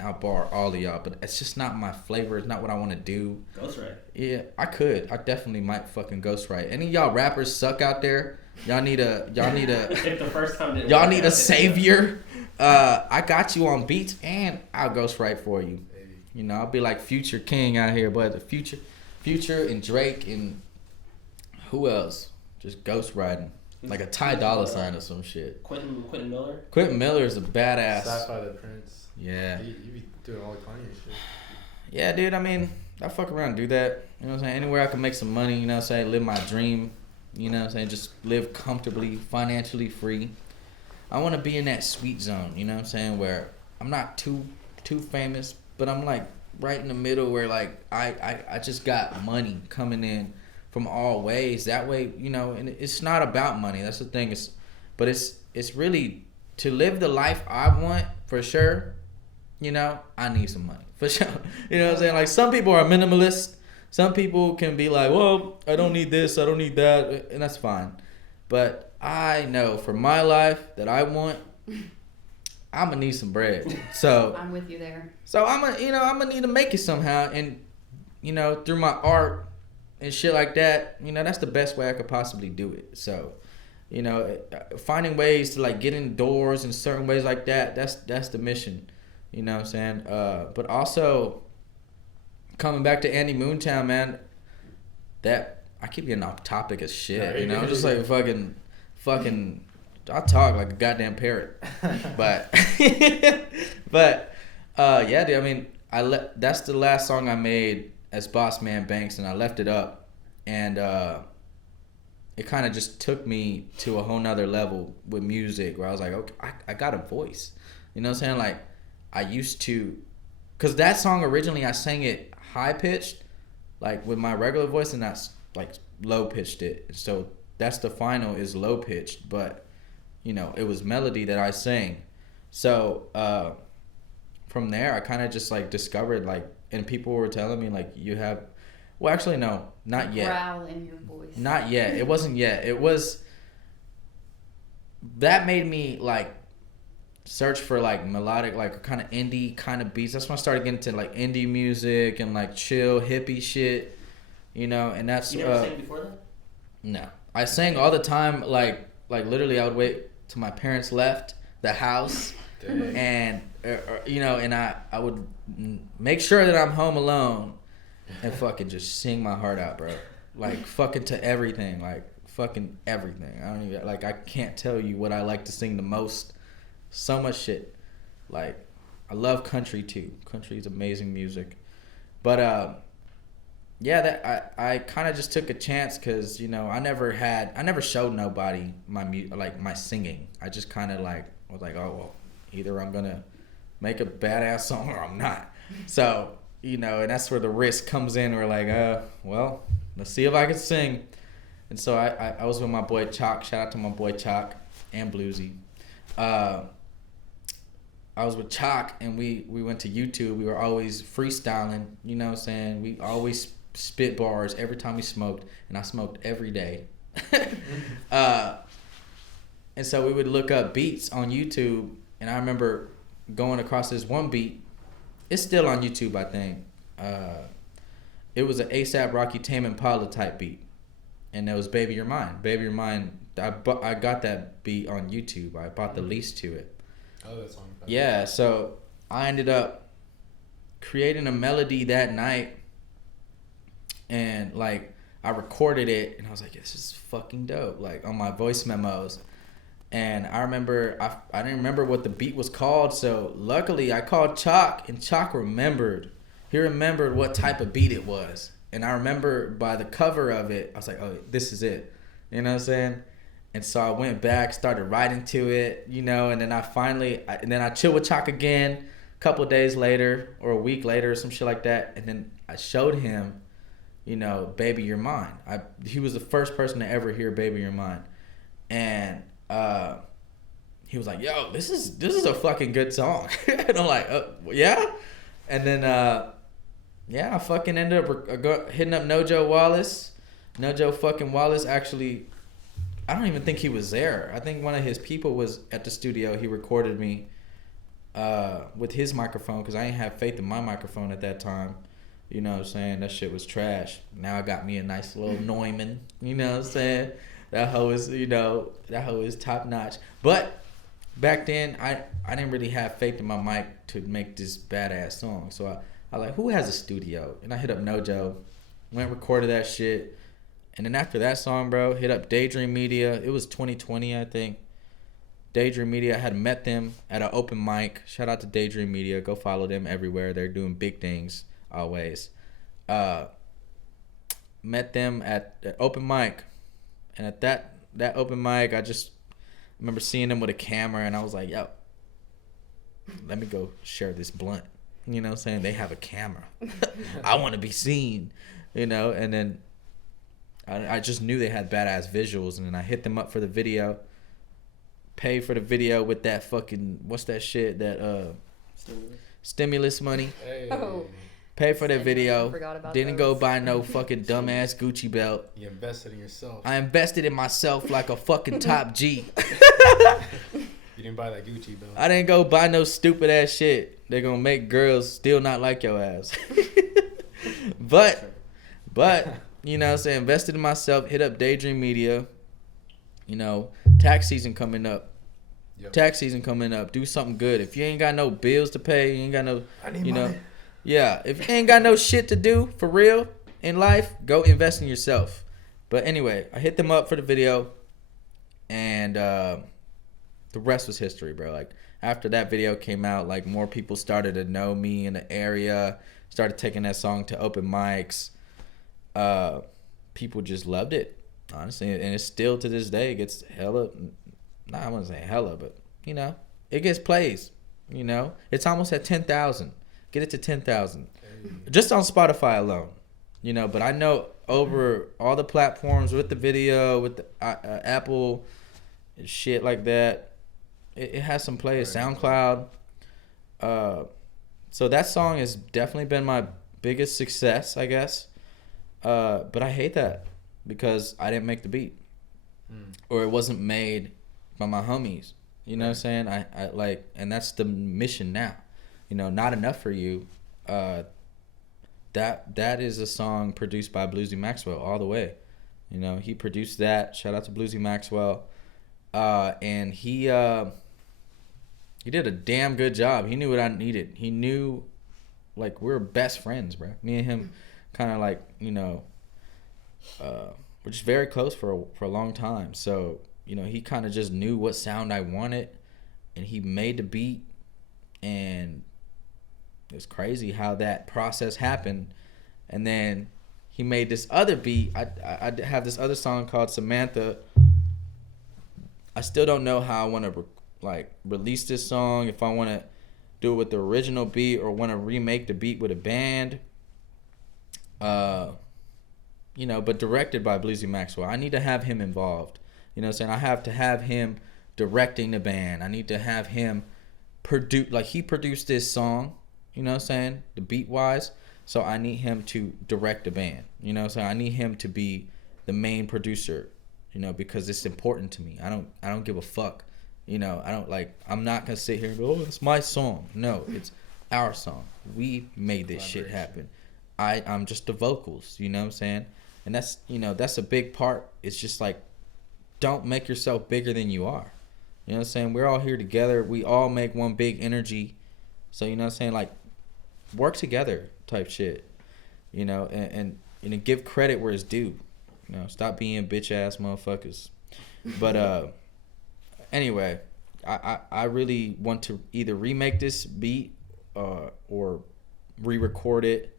outbar all of y'all, but it's just not my flavor. It's not what I want to do. Ghostwrite. Yeah, I could. I definitely might fucking ghostwrite. Any of y'all rappers suck out there? Y'all need a If the first time didn't y'all work, need a savior. I got you on beats, and I'll ghostwrite for you. You know, I'll be like Future King out here, but the Future and Drake and who else? Just ghostwriting. Like a Ty Dolla $ign or some shit. Quentin Miller. Quentin Miller is a badass. Sapphire the Prince. Yeah. You be doing all the Kanye shit. Yeah, dude. I mean, I fuck around and do that. You know what I'm saying? Anywhere I can make some money, you know what I'm saying? Live my dream. You know what I'm saying? Just live comfortably, financially free. I want to be in that sweet zone, you know what I'm saying? Where I'm not too famous, but I'm like right in the middle where like I just got money coming in from all ways. That way, you know, and it's not about money. That's the thing. But it's really to live the life I want for sure. You know, I need some money for sure. You know what I'm saying? Like some people are minimalist. Some people can be like, well, I don't need this, I don't need that, and that's fine. But I know for my life that I want, I'm gonna need some bread. So I'm with you there. So I'm gonna need to make it somehow, and you know, through my art and shit like that, you know, that's the best way I could possibly do it. So, you know, finding ways to like get indoors in certain ways like that, that's the mission. You know what I'm saying? But also coming back to Andy Moontown, man, that I keep getting off topic as shit. You know, I'm just like fucking. I talk like a goddamn parrot. But yeah, dude. I mean, that's the last song I made as Boss Man Banks, and I left it up, and it kind of just took me to a whole nother level with music, where I was like, okay, I got a voice. You know what I'm saying? Like, I used to, cause that song originally I sang it high pitched, like with my regular voice, and that's like low pitched it. So that's the final is low pitched, but you know, it was melody that I sang. So from there I kind of just like discovered like, and people were telling me like, you have, well actually no, not yet. Growl in your voice. Not yet. It wasn't yet. It was, that made me like search for like melodic, like kind of indie kind of beats. That's when I started getting into like indie music and like chill hippie shit, you know. And that's You never sang before that? no, I sang all the time. Like literally, I would wait till my parents left the house, and you know, and I would make sure that I'm home alone and fucking just sing my heart out, bro. Like fucking to everything, like fucking everything. I don't even like. I can't tell you what I like to sing the most. So much shit. Like, I love country too. Country is amazing music. But yeah, that I kind of just took a chance because, you know, I never showed nobody my singing. I just kind of like was like, oh well, either I'm gonna make a badass song or I'm not. So, you know, and that's where the risk comes in. We're like, well, let's see if I can sing. And so I was with my boy Chalk. Shout out to my boy Chalk and Bluesy. I was with Chalk, and we went to YouTube. We were always freestyling, you know what I'm saying? We always spit bars every time we smoked, and I smoked every day. And so we would look up beats on YouTube, and I remember going across this one beat. It's still on YouTube, I think. It was an A$AP Rocky Tame Impala type beat, and that was Baby You're Mine. Baby You're Mine, I got that beat on YouTube. I bought the lease to it. Oh, that song. Yeah, so I ended up creating a melody that night, and like I recorded it, and I was like, this is fucking dope, like on my voice memos. And I remember, I didn't remember what the beat was called, so luckily I called Chalk, and Chalk remembered. He remembered what type of beat it was. And I remember by the cover of it, I was like, oh, this is it. You know what I'm saying? And so I went back, started writing to it, you know, and then I chilled with Chalk again a couple of days later, or a week later, or some shit like that. And then I showed him, you know, Baby You're Mine. He was the first person to ever hear Baby You're Mine. And he was like, yo, this is a fucking good song. And I'm like, yeah? And then, I fucking ended up hitting up Nojo Wallace. Nojo fucking Wallace actually, I don't even think he was there. I think one of his people was at the studio. He recorded me with his microphone because I didn't have faith in my microphone at that time. You know what I'm saying? That shit was trash. Now I got me a nice little Neumann. You know what I'm saying? That hoe is top notch. But back then, I didn't really have faith in my mic to make this badass song. So I like, who has a studio? And I hit up Nojo, went recorded that shit. And then after that song, bro, hit up Daydream Media. It was 2020, I think. Daydream Media, I had met them at an open mic. Shout out to Daydream Media. Go follow them everywhere. They're doing big things always. Met them at open mic. And at that open mic, I just remember seeing them with a camera, and I was like, yo, let me go share this blunt. You know what I'm saying? They have a camera. I want to be seen, you know? And then I just knew they had badass visuals, and then I hit them up for the video. Paid for the video with that fucking, what's that shit? That stimulus money. Hey. Oh. Paid for that video. Forgot about Didn't those. go buy no fucking dumbass Gucci belt. You invested in yourself. I invested in myself like a fucking top G. You didn't buy that Gucci belt. I didn't go buy no stupid ass shit. They're gonna make girls still not like your ass. but you know what I'm saying, invested in myself, hit up Daydream Media. You know, tax season coming up. Yep. Tax season coming up. Do something good. If you ain't got no bills to pay, you ain't got no, I need you know, money. yeah. If you ain't got no shit to do for real in life, go invest in yourself. But anyway, I hit them up for the video, and the rest was history, bro. Like after that video came out, like more people started to know me in the area. Started taking that song to open mics. People just loved it, honestly, and it's still to this day. It gets hella. Nah, I wouldn't say hella, but you know, it gets plays. You know, it's almost at 10,000. Get it to 10,000, just on Spotify alone. You know, but I know over all the platforms with the video, with the Apple, and shit like that, it has some plays. Right. SoundCloud. So that song has definitely been my biggest success, I guess. But I hate that because I didn't make the beat, or it wasn't made by my homies. You know what I'm saying? I like, and that's the mission now. You know, Not Enough for You. That is a song produced by Bluesy Maxwell all the way. You know, he produced that. Shout out to Bluesy Maxwell. And he did a damn good job. He knew what I needed. He knew, like, we're best friends, bro. Me and him kind of like, you know, we're just very close for a long time. So, you know, he kind of just knew what sound I wanted, and he made the beat, and it's crazy how that process happened. And then he made this other beat. I have this other song called Samantha. I still don't know how I want to release this song, if I want to do it with the original beat or want to remake the beat with a band. You know, but directed by Bluesy Maxwell. I need to have him involved. You know what I'm saying? I have to have him directing the band. I need to have him produce, like he produced this song, you know what I'm saying? The beat wise. So I need him to direct the band. You know what I'm saying? I need him to be the main producer, you know, because it's important to me. I don't give a fuck. You know, I'm not gonna sit here and go, oh, it's my song. No, it's our song. We made this shit happen. I'm just the vocals, you know what I'm saying? And that's, you know, that's a big part. It's just like, don't make yourself bigger than you are. You know what I'm saying? We're all here together. We all make one big energy. So, you know what I'm saying? Like, work together type shit. You know, and you know, give credit where it's due. You know, stop being bitch ass motherfuckers. But anyway, I really want to either remake this beat or re-record it,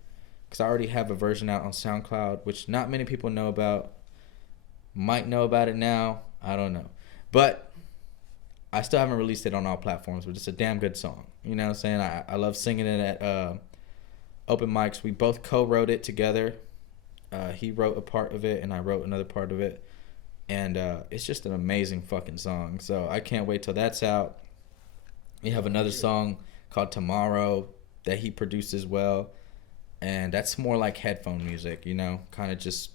because I already have a version out on SoundCloud, which not many people know about. Might know about it now. I don't know. But I still haven't released it on all platforms, but it's a damn good song. You know what I'm saying? I love singing it at open mics. We both co-wrote it together. He wrote a part of it, and I wrote another part of it. And it's just an amazing fucking song. So I can't wait till that's out. We have another song called Tomorrow that he produced as well. And that's more like headphone music, you know, kind of just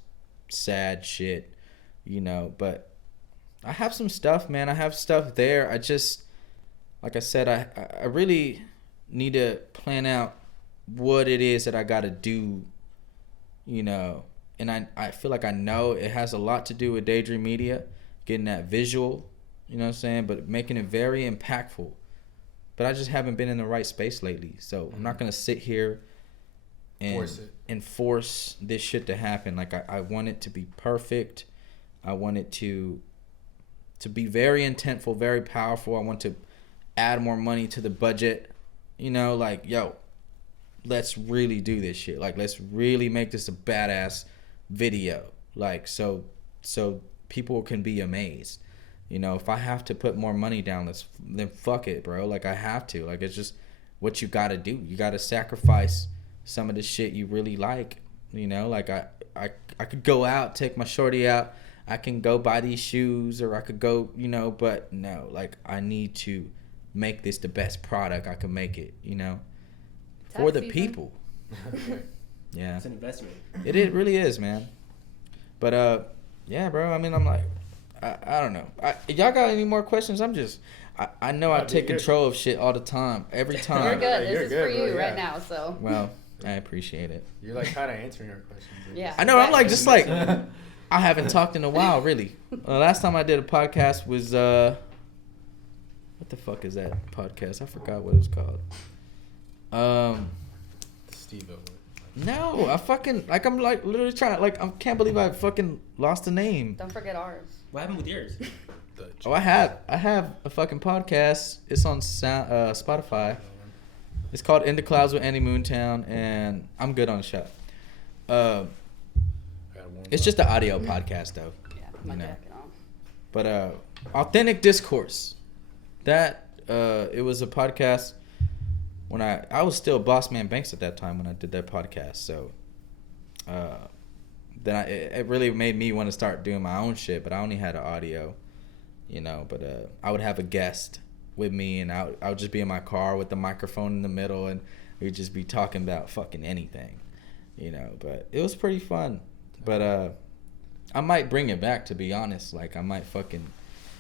sad shit, you know. But I have some stuff, man. I have stuff there. I just, like I said, I really need to plan out what it is that I got to do, you know. And I feel like I know it has a lot to do with Daydream Media, getting that visual, you know what I'm saying, but making it very impactful. But I just haven't been in the right space lately. So I'm not going to sit here and force this shit to happen. Like, I want it to be perfect. I want it to be very intentful, very powerful. I want to add more money to the budget. You know, like, yo, let's really do this shit. Like, let's really make this a badass video. Like, so people can be amazed. You know, if I have to put more money down, then fuck it, bro. Like, I have to. Like, it's just what you got to do. You got to sacrifice some of the shit you really like. You know, like, I could go out, take my shorty out. I can go buy these shoes, or I could go, you know, but no, like, I need to make this the best product I can make it, you know, for the people. Yeah. It's an investment. It really is, man. But, yeah, bro, I mean, I'm like, I don't know. Y'all got any more questions? I know I take control of shit all the time. Every time. You're good. This is for you bro, right now, so. Well, I appreciate it. You're like kind of answering our questions. Yeah. I know. I'm like, just like, I haven't talked in a while, really. Last time I did a podcast was, what the fuck is that podcast? I forgot what it was called. Steve-O. No, I fucking, like, I'm like literally trying, like, I can't believe I fucking lost the name. Don't forget ours. What happened with yours? Oh, I have a fucking podcast. It's on Spotify. It's called In the Clouds with Andy Moontown, and I'm good on the shot. It's just an audio podcast, though. Yeah, put my jacket on. But Authentic Discourse, that it was a podcast when I was still Boss Man Banks at that time when I did that podcast. So then it really made me want to start doing my own shit, but I only had an audio, you know. But I would have a guest with me, and I would just be in my car with the microphone in the middle, and we'd just be talking about fucking anything, you know. But it was pretty fun. But I might bring it back, to be honest. Like, I might fucking,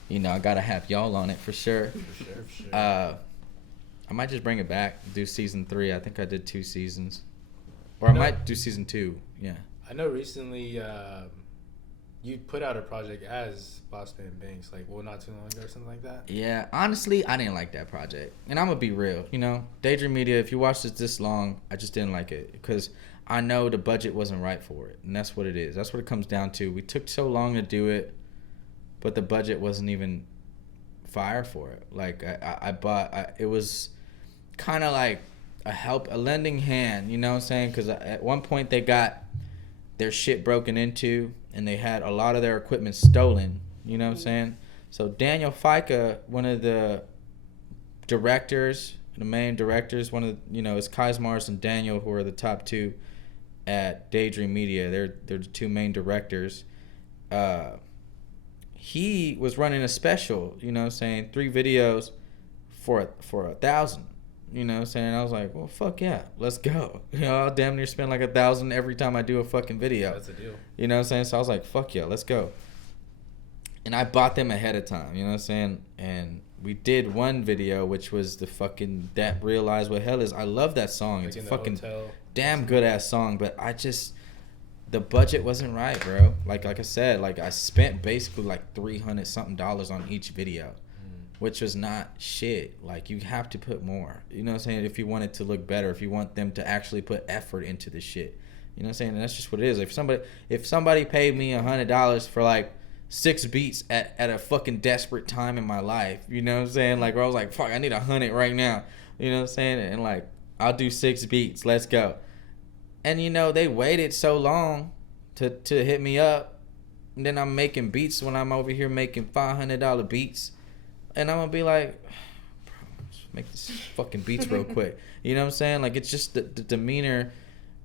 you know, I gotta have y'all on it for sure. For sure. I might just bring it back, do season 3. I think I did 2 seasons, or I might do season 2. Yeah. I know recently you put out a project as Boss Man Banks, like, well, not too long ago or something like that. Yeah, honestly, I didn't like that project, and I'm gonna be real. You know, Daydream Media. If you watched it this long, I just didn't like it because I know the budget wasn't right for it, and that's what it is. That's what it comes down to. We took so long to do it, but the budget wasn't even fire for it. Like, it was kind of like a lending hand, you know what I'm saying? Because at one point they got their shit broken into, and they had a lot of their equipment stolen, you know what I'm saying? So Daniel Fica, one of the directors, the main directors, one of the, you know, it's Kaismars and Daniel who are the top 2 at Daydream Media. They're the 2 main directors. He was running a special, you know what I'm saying, 3 videos for $1,000, you know what I'm saying? I was like, well, fuck yeah, let's go. You know, I'll damn near spend like $1,000 every time I do a fucking video. That's a deal. You know what I'm saying? So I was like, fuck yeah, let's go. And I bought them ahead of time, you know what I'm saying? And we did one video, which was the fucking That Realize What Hell Is. I love that song. Like, it's a in the fucking hotel. damn good ass song, but the budget wasn't right, bro. Like I said, like, I spent basically like $300 something on each video, which was not shit. Like, you have to put more, you know what I'm saying? If you want it to look better, if you want them to actually put effort into the shit, You know what I'm saying? And that's just what it is. If somebody paid me $100 for like 6 beats at a fucking desperate time in my life, you know what I'm saying? Like, where I was like, fuck, I need 100 right now. You know what I'm saying? And like, I'll do 6 beats. Let's go. And you know, they waited so long to hit me up. And then I'm making beats when I'm over here making $500 beats. And I'm gonna be like, bro, let's make this fucking beats real quick. You know what I'm saying? Like, it's just the demeanor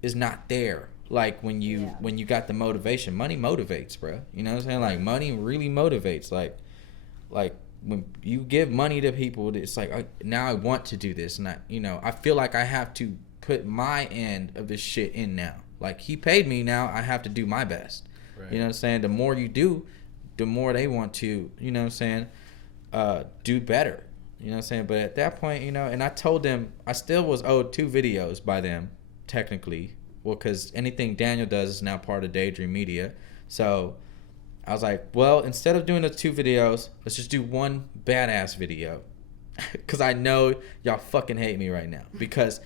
is not there. Like when you got the motivation. Money motivates, bro. You know what I'm saying? Like, money really motivates. Like when you give money to people, it's like, now I want to do this, and I feel like I have to put my end of this shit in now. Like, he paid me, now I have to do my best. Right. You know what I'm saying? The more you do, the more they want to, you know what I'm saying, do better. You know what I'm saying? But at that point, you know, and I told them I still was owed 2 videos by them, technically. Well, because anything Daniel does is now part of Daydream Media. So I was like, well, instead of doing the 2 videos, let's just do one badass video. Because I know y'all fucking hate me right now. Because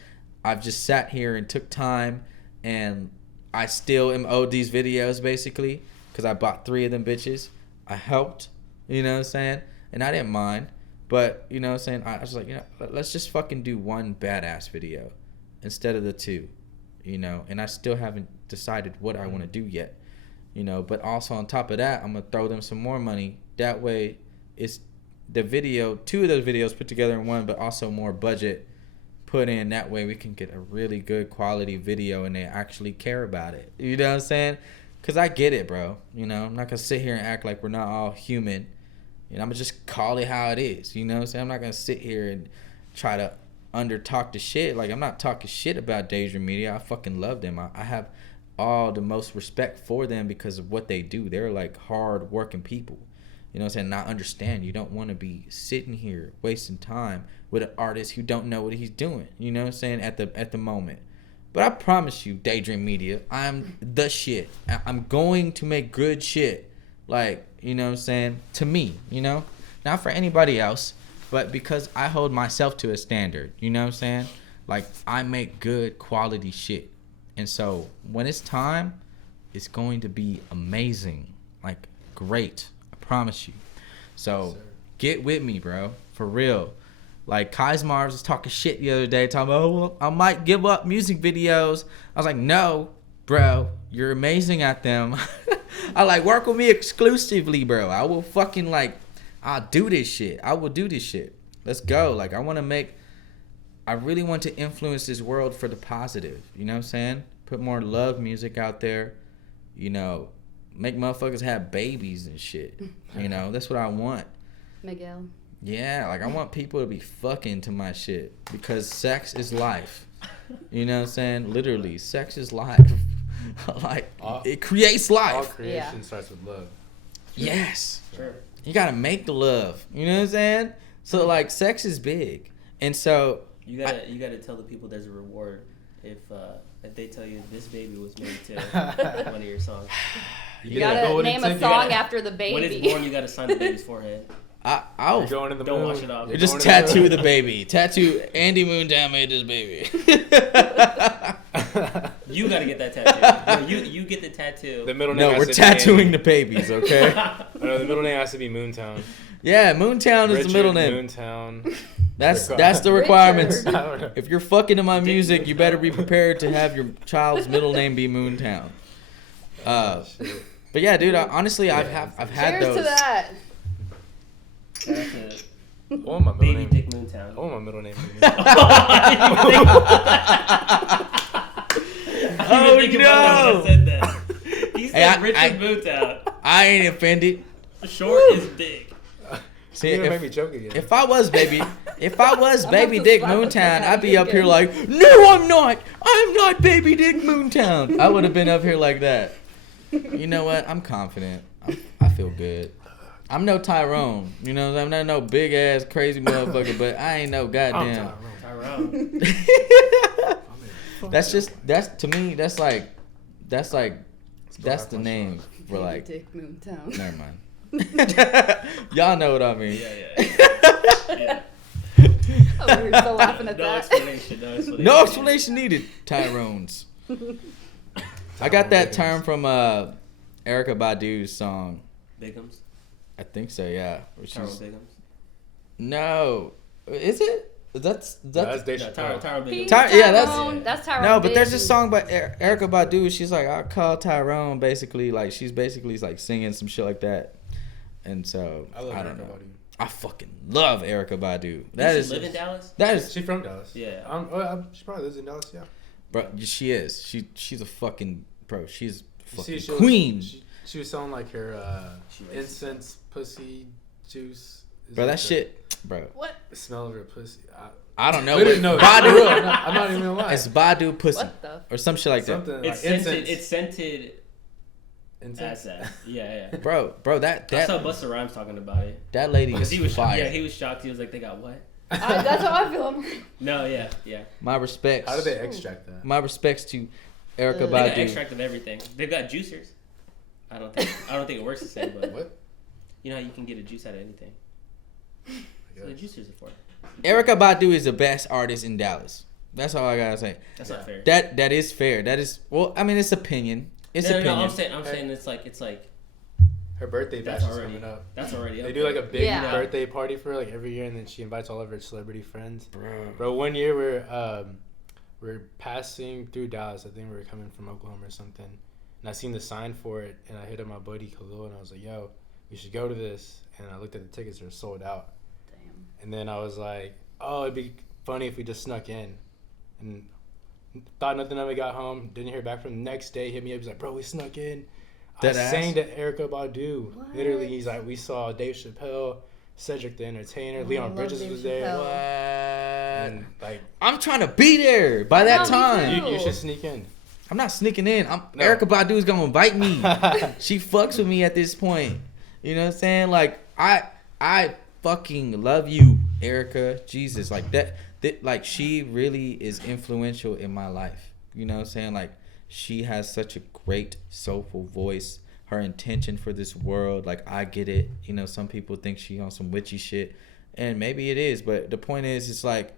I've just sat here and took time, and I still am owed these videos, basically. Because I bought 3 of them bitches. I helped, you know what I'm saying? And I didn't mind. But, you know what I'm saying? I was like, you know, let's just fucking do one badass video instead of the 2. You know, and I still haven't decided what I want to do yet, you know, but also on top of that, I'm going to throw them some more money. That way it's the video, 2 of those videos put together in one, but also more budget put in. That way we can get a really good quality video and they actually care about it. You know what I'm saying? Because I get it, bro. You know, I'm not going to sit here and act like we're not all human. You know, I'm going to just call it how it is. You know what I'm saying? I'm not going to sit here and try to under talk the shit. Like, I'm not talking shit about Daydream Media. I fucking love them. I have all the most respect for them because of what they do. They're like hard working people. You know what I'm saying? And I understand you don't want to be sitting here wasting time with an artist who don't know what he's doing. You know what I'm saying? At the moment. But I promise you, Daydream Media, I'm the shit. I'm going to make good shit. Like, you know what I'm saying? To me, you know? Not for anybody else. But because I hold myself to a standard, you know what I'm saying? Like, I make good quality shit. And so when it's time, it's going to be amazing. Like, great. I promise you. So get with me, bro. For real. Like, Kai's Mars was talking shit the other day, talking about, well, I might give up music videos. I was like, no, bro. You're amazing at them. I like, work with me exclusively, bro. I will fucking, like, I'll do this shit. I will do this shit. Let's go. Like, I really want to influence this world for the positive. You know what I'm saying? Put more love music out there. You know, make motherfuckers have babies and shit. You know, that's what I want. Miguel. Yeah, like, I want people to be fucking to my shit. Because sex is life. You know what I'm saying? Literally, sex is life. Like, it creates life. All creation starts with love. Yes. Sure. You gotta make the love. You know what I'm saying? So, like, sex is big. And so you gotta tell the people there's a reward if they tell you this baby was made to one of your songs. You gotta name a song after the baby. When it's born, you gotta sign the baby's forehead. I'll going in the don't moon. wash it off. just tattoo the baby. Tattoo Andy Moontown made this baby. You gotta get that tattoo. No, you get the tattoo. The middle name. No, we're tattooing the babies, okay? No, the middle name has to be Moontown. Yeah, Moontown is Richard the middle name. Moontown. That's the requirements. I don't know. If you're fucking to my music, you better be prepared to have your child's middle name be Moontown. But yeah, dude. Honestly, I've had Cheers those. to that. I want my middle Baby name. Dick Moontown. I want my middle name. Oh no! Said that. He said Hey, Richard Moontown. I ain't offended. Short is big. See, You're gonna make me joke again. if I was baby to Dick slap the Moontown, fuck out I'd of be you up here again. like, no, I'm not baby Dick Moontown. I would have been up here like that. You know what? I'm confident. I feel good. I'm no Tyrone. You know, I'm not no big ass crazy motherfucker, but I ain't no goddamn. Tyrone. That's to me. That's the name for Baby like. Dick Moontown. Never mind. Y'all know what I mean. Yeah. Oh, we were still laughing at No that. explanation. No explanation needed. Tyrones. I got that Biggums. term from Erica Badu's song. Bigums. I think so, yeah. Where Tyrone she's, Bigums. no, is it? That's No, that's Dave No, Chappelle. Tyrone Bigums. Yeah, that's- Tyrone. That's Tyrone. no, but there's a Biggs. song by Erica Badu. She's like, I call Tyrone, basically, like she's basically like singing some shit like that, and so I love I Erica don't know. Badu. I fucking love Erica Badu. Does she is live in Dallas? that is, She's from Dallas. Yeah. She probably lives in Dallas. Yeah. bro. She is. She's a fucking bro. She's You fucking she was- queen, She was selling like her She racist. incense pussy juice. Is bro. like That shit, bro. What? The smell of her pussy. I don't know. Literally, no, Badu. for real, I'm not even gonna lie. It's Badu pussy What the? or some shit like Something It's like scented. incense. It's scented Incense. as that. Yeah. that, bro. I saw Busta Rhymes talking about it. That lady Because is he was fire. yeah, he was shocked. He was like, they got what? That's how I feel. I'm like, No, yeah. My respects. How do they extract that? My respects to Erica They got Badu. extract of everything. They've got juicers. I don't think it works the same, but What? you know how you can get a juice out of anything. I So the guess. juicers are for. Erica Badu is the best artist in Dallas. That's all I gotta say. That's Yeah. not fair. That is fair. That is, well, I mean, it's opinion. It's no, opinion. I'm saying it's like Her birthday bash that's is already coming up. that's already. They up do like there. a big Yeah. birthday party for her like every year, and then she invites all of her celebrity friends. Bro. Bro, one year we're passing through Dallas. I think we were coming from Oklahoma or something, and I seen the sign for it, and I hit up my buddy Khalil, and I was like, "Yo, we should go to this." And I looked at the tickets; they're sold out. damn. And then I was like, "Oh, it'd be funny if we just snuck in," and thought nothing of it. Got home, didn't hear back from him. Next day, hit me up. He's like, "Bro, we snuck in." Dead I ass? sang to Erica Badu. What? Literally, he's like, we saw Dave Chappelle, Cedric the Entertainer, Oh, I Leon love Bridges Dave was there. Chappelle. What? And like, I'm trying to be there by that I know, me time. too. you should sneak in. I'm not sneaking in. No. Erica Badu's gonna invite me. She fucks with me at this point. You know what I'm saying? Like I fucking love you, Erica. Jesus, like that like she really is influential in my life. You know what I'm saying? Like she has such a great soulful voice. Her intention for this world, like I get it. You know, some people think she on some witchy shit, and maybe it is. But the point is, it's like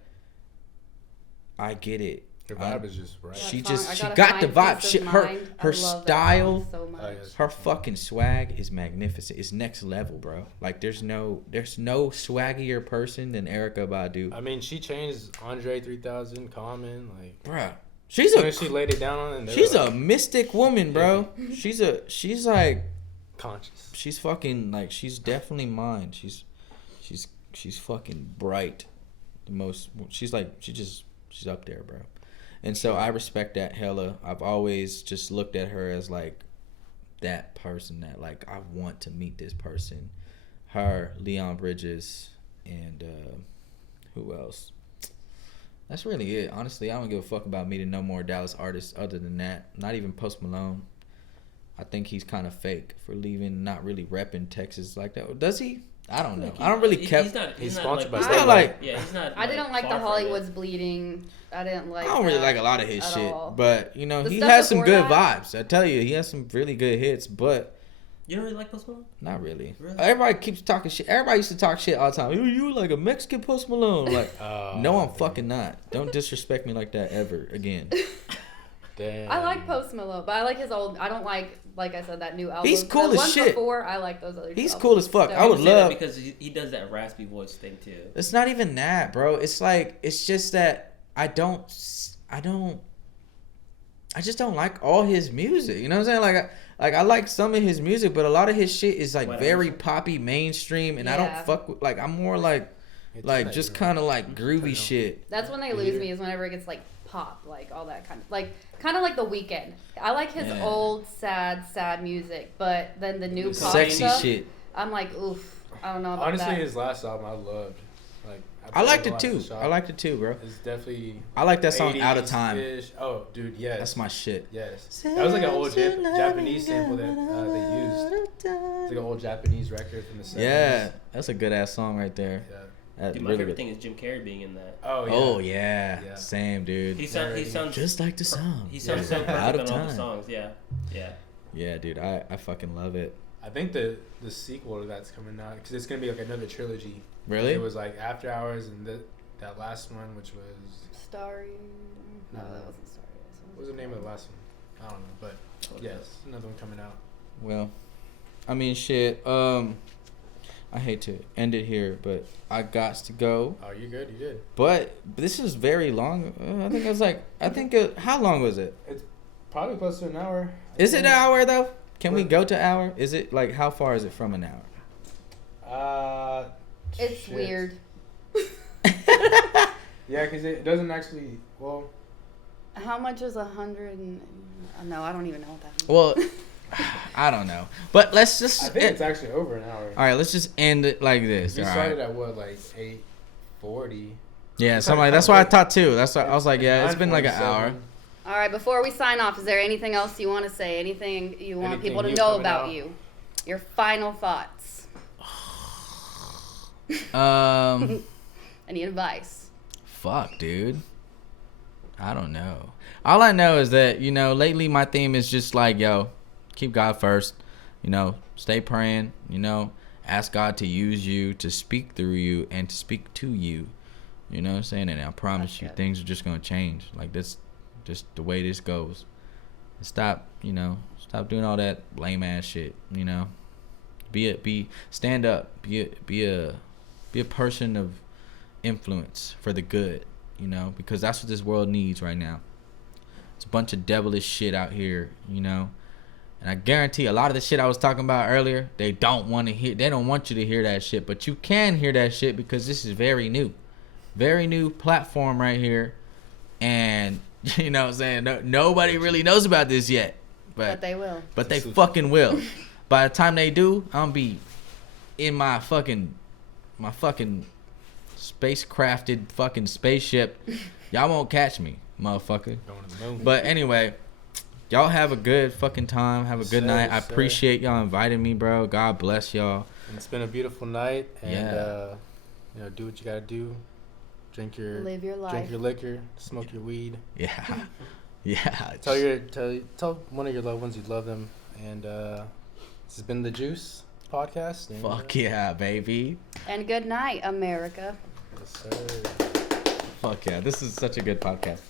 I get it. Her vibe is just right. She That song, just I she gotta got the find vibe. Peace She, of her Mind. I her love that style, song so much. Oh, yes. her fucking swag is magnificent. It's next level, bro. Like there's no swaggier person than Erica Badu, I mean, she changed Andre 3000, Common, like. bruh. She's As soon a as she laid it down on it, they she's were, a like, mystic woman, bro. She's like conscious. she's fucking like she's definitely mine. She's fucking bright. The most she's up there, bro. And so I respect that hella. I've always just looked at her as like that person that like I want to meet this person. Her, Leon Bridges, and who else? That's really it. Honestly, I don't give a fuck about meeting no more Dallas artists other than that. Not even Post Malone. I think he's kind of fake for leaving, not really repping Texas like that. Does he? I don't know. I don't really care. He's sponsored by He's State not Line. like Yeah, he's not. I didn't like the far from Hollywood's it. Bleeding. I didn't like. I don't really that like a lot of his at shit, all. but you know The he stuff has some before good that- vibes. I tell you, he has some really good hits, but You don't really like Post Malone? not really. Really? Everybody keeps talking shit. Everybody used to talk shit all the time. You like a Mexican Post Malone? Like, no, I'm fucking not. Don't disrespect me like that ever again. Damn. I like Post Malone, but I like his old. I don't like I said, that new album. He's cool the as ones shit. Before I like those other. He's albums. cool as fuck. So- I would say that love. because he does that raspy voice thing too. It's not even that, bro. It's like it's just that I just don't like all his music. You know what I'm saying? I like some of his music, but a lot of his shit is like Whatever. very poppy, mainstream, and I don't Yeah. fuck with I'm more like just kind of like groovy shit. That's when they lose me, is whenever it gets like pop, like all that kind of like The Weeknd. I like his Yeah. old sad music, but then the new pop Sexy stuff, shit. I'm like, oof, I don't know about Honestly, that. his last album I loved. Like I liked put it a too. lot in the I shop. liked it too, bro. It's definitely. I like that song Out of Time. 80s-ish. Oh, dude, yes. That's my shit. Yes. That was like an old Japanese sample that they used. It's like an old Japanese record from the 70s. Yeah, that's a good ass song right there. Yeah. That's Dude, my really favorite good. thing is Jim Carrey being in that. Oh, yeah. Oh yeah. Yeah. Same dude. He sounds Just like the song. He sounds so Yeah. perfect Out of on all the Time. songs. Yeah. Yeah, dude, I fucking love it. I think the sequel to that's coming out because it's gonna be like another trilogy. Really? It was like After Hours and that last one, which was Starry. No, No. that wasn't Starry. what was the name of the last one? I don't know, but Yes, another one coming out. Well, I mean, shit. I hate to end it here, but I got to go. Oh, you good? You good? But this is very long. How long was it? It's probably close to an hour. Is it an hour though? Can we go to an hour? Is it like how far is it from an hour? It's shit. weird. Yeah, because it doesn't actually. Well, How much is 100? No, I don't even know what that means. Well, I don't know. But let's just. I think it's actually over an hour. All right, let's just end it like this. We all started right? at what, like 8:40. Yeah, It's something like like that's what I kinda thought too. That's what I was like. Yeah, it's been like an 9:47. hour. All right, before we sign off, is there anything else you want to say? Anything you want Anything people to new know coming about out? you? Your final thoughts. Any advice? Fuck, dude. I don't know. All I know is that, lately my theme is just like, yo, keep God first. Stay praying, ask God to use you, to speak through you, and to speak to you. You know what I'm saying? And I promise That's you, good. things are just going to change. Like, that's just the way this goes. Stop doing all that lame ass shit, stand up, be a person of influence for the good, because that's what this world needs right now. It's a bunch of devilish shit out here, and I guarantee a lot of the shit I was talking about earlier, they don't want you to hear that shit, but you can hear that shit because this is very new platform right here, and you know what I'm saying, nobody really knows about this yet, But they will. but they fucking will. By the time they do, I'm gonna be in my fucking spacecrafted fucking spaceship. Y'all won't catch me, motherfucker. Going to the moon. But anyway, y'all have a good fucking time. Have a good night. I appreciate y'all inviting me, bro. God bless y'all. And it's been a beautiful night. And, Yeah. do what you got to do. Live your life. Drink your liquor. Smoke your weed. Yeah. Yeah. Tell one of your loved ones you love them. And this has been the Juice podcast. And, Fuck yeah, baby. And good night, America. Yes, sir. Fuck yeah. This is such a good podcast.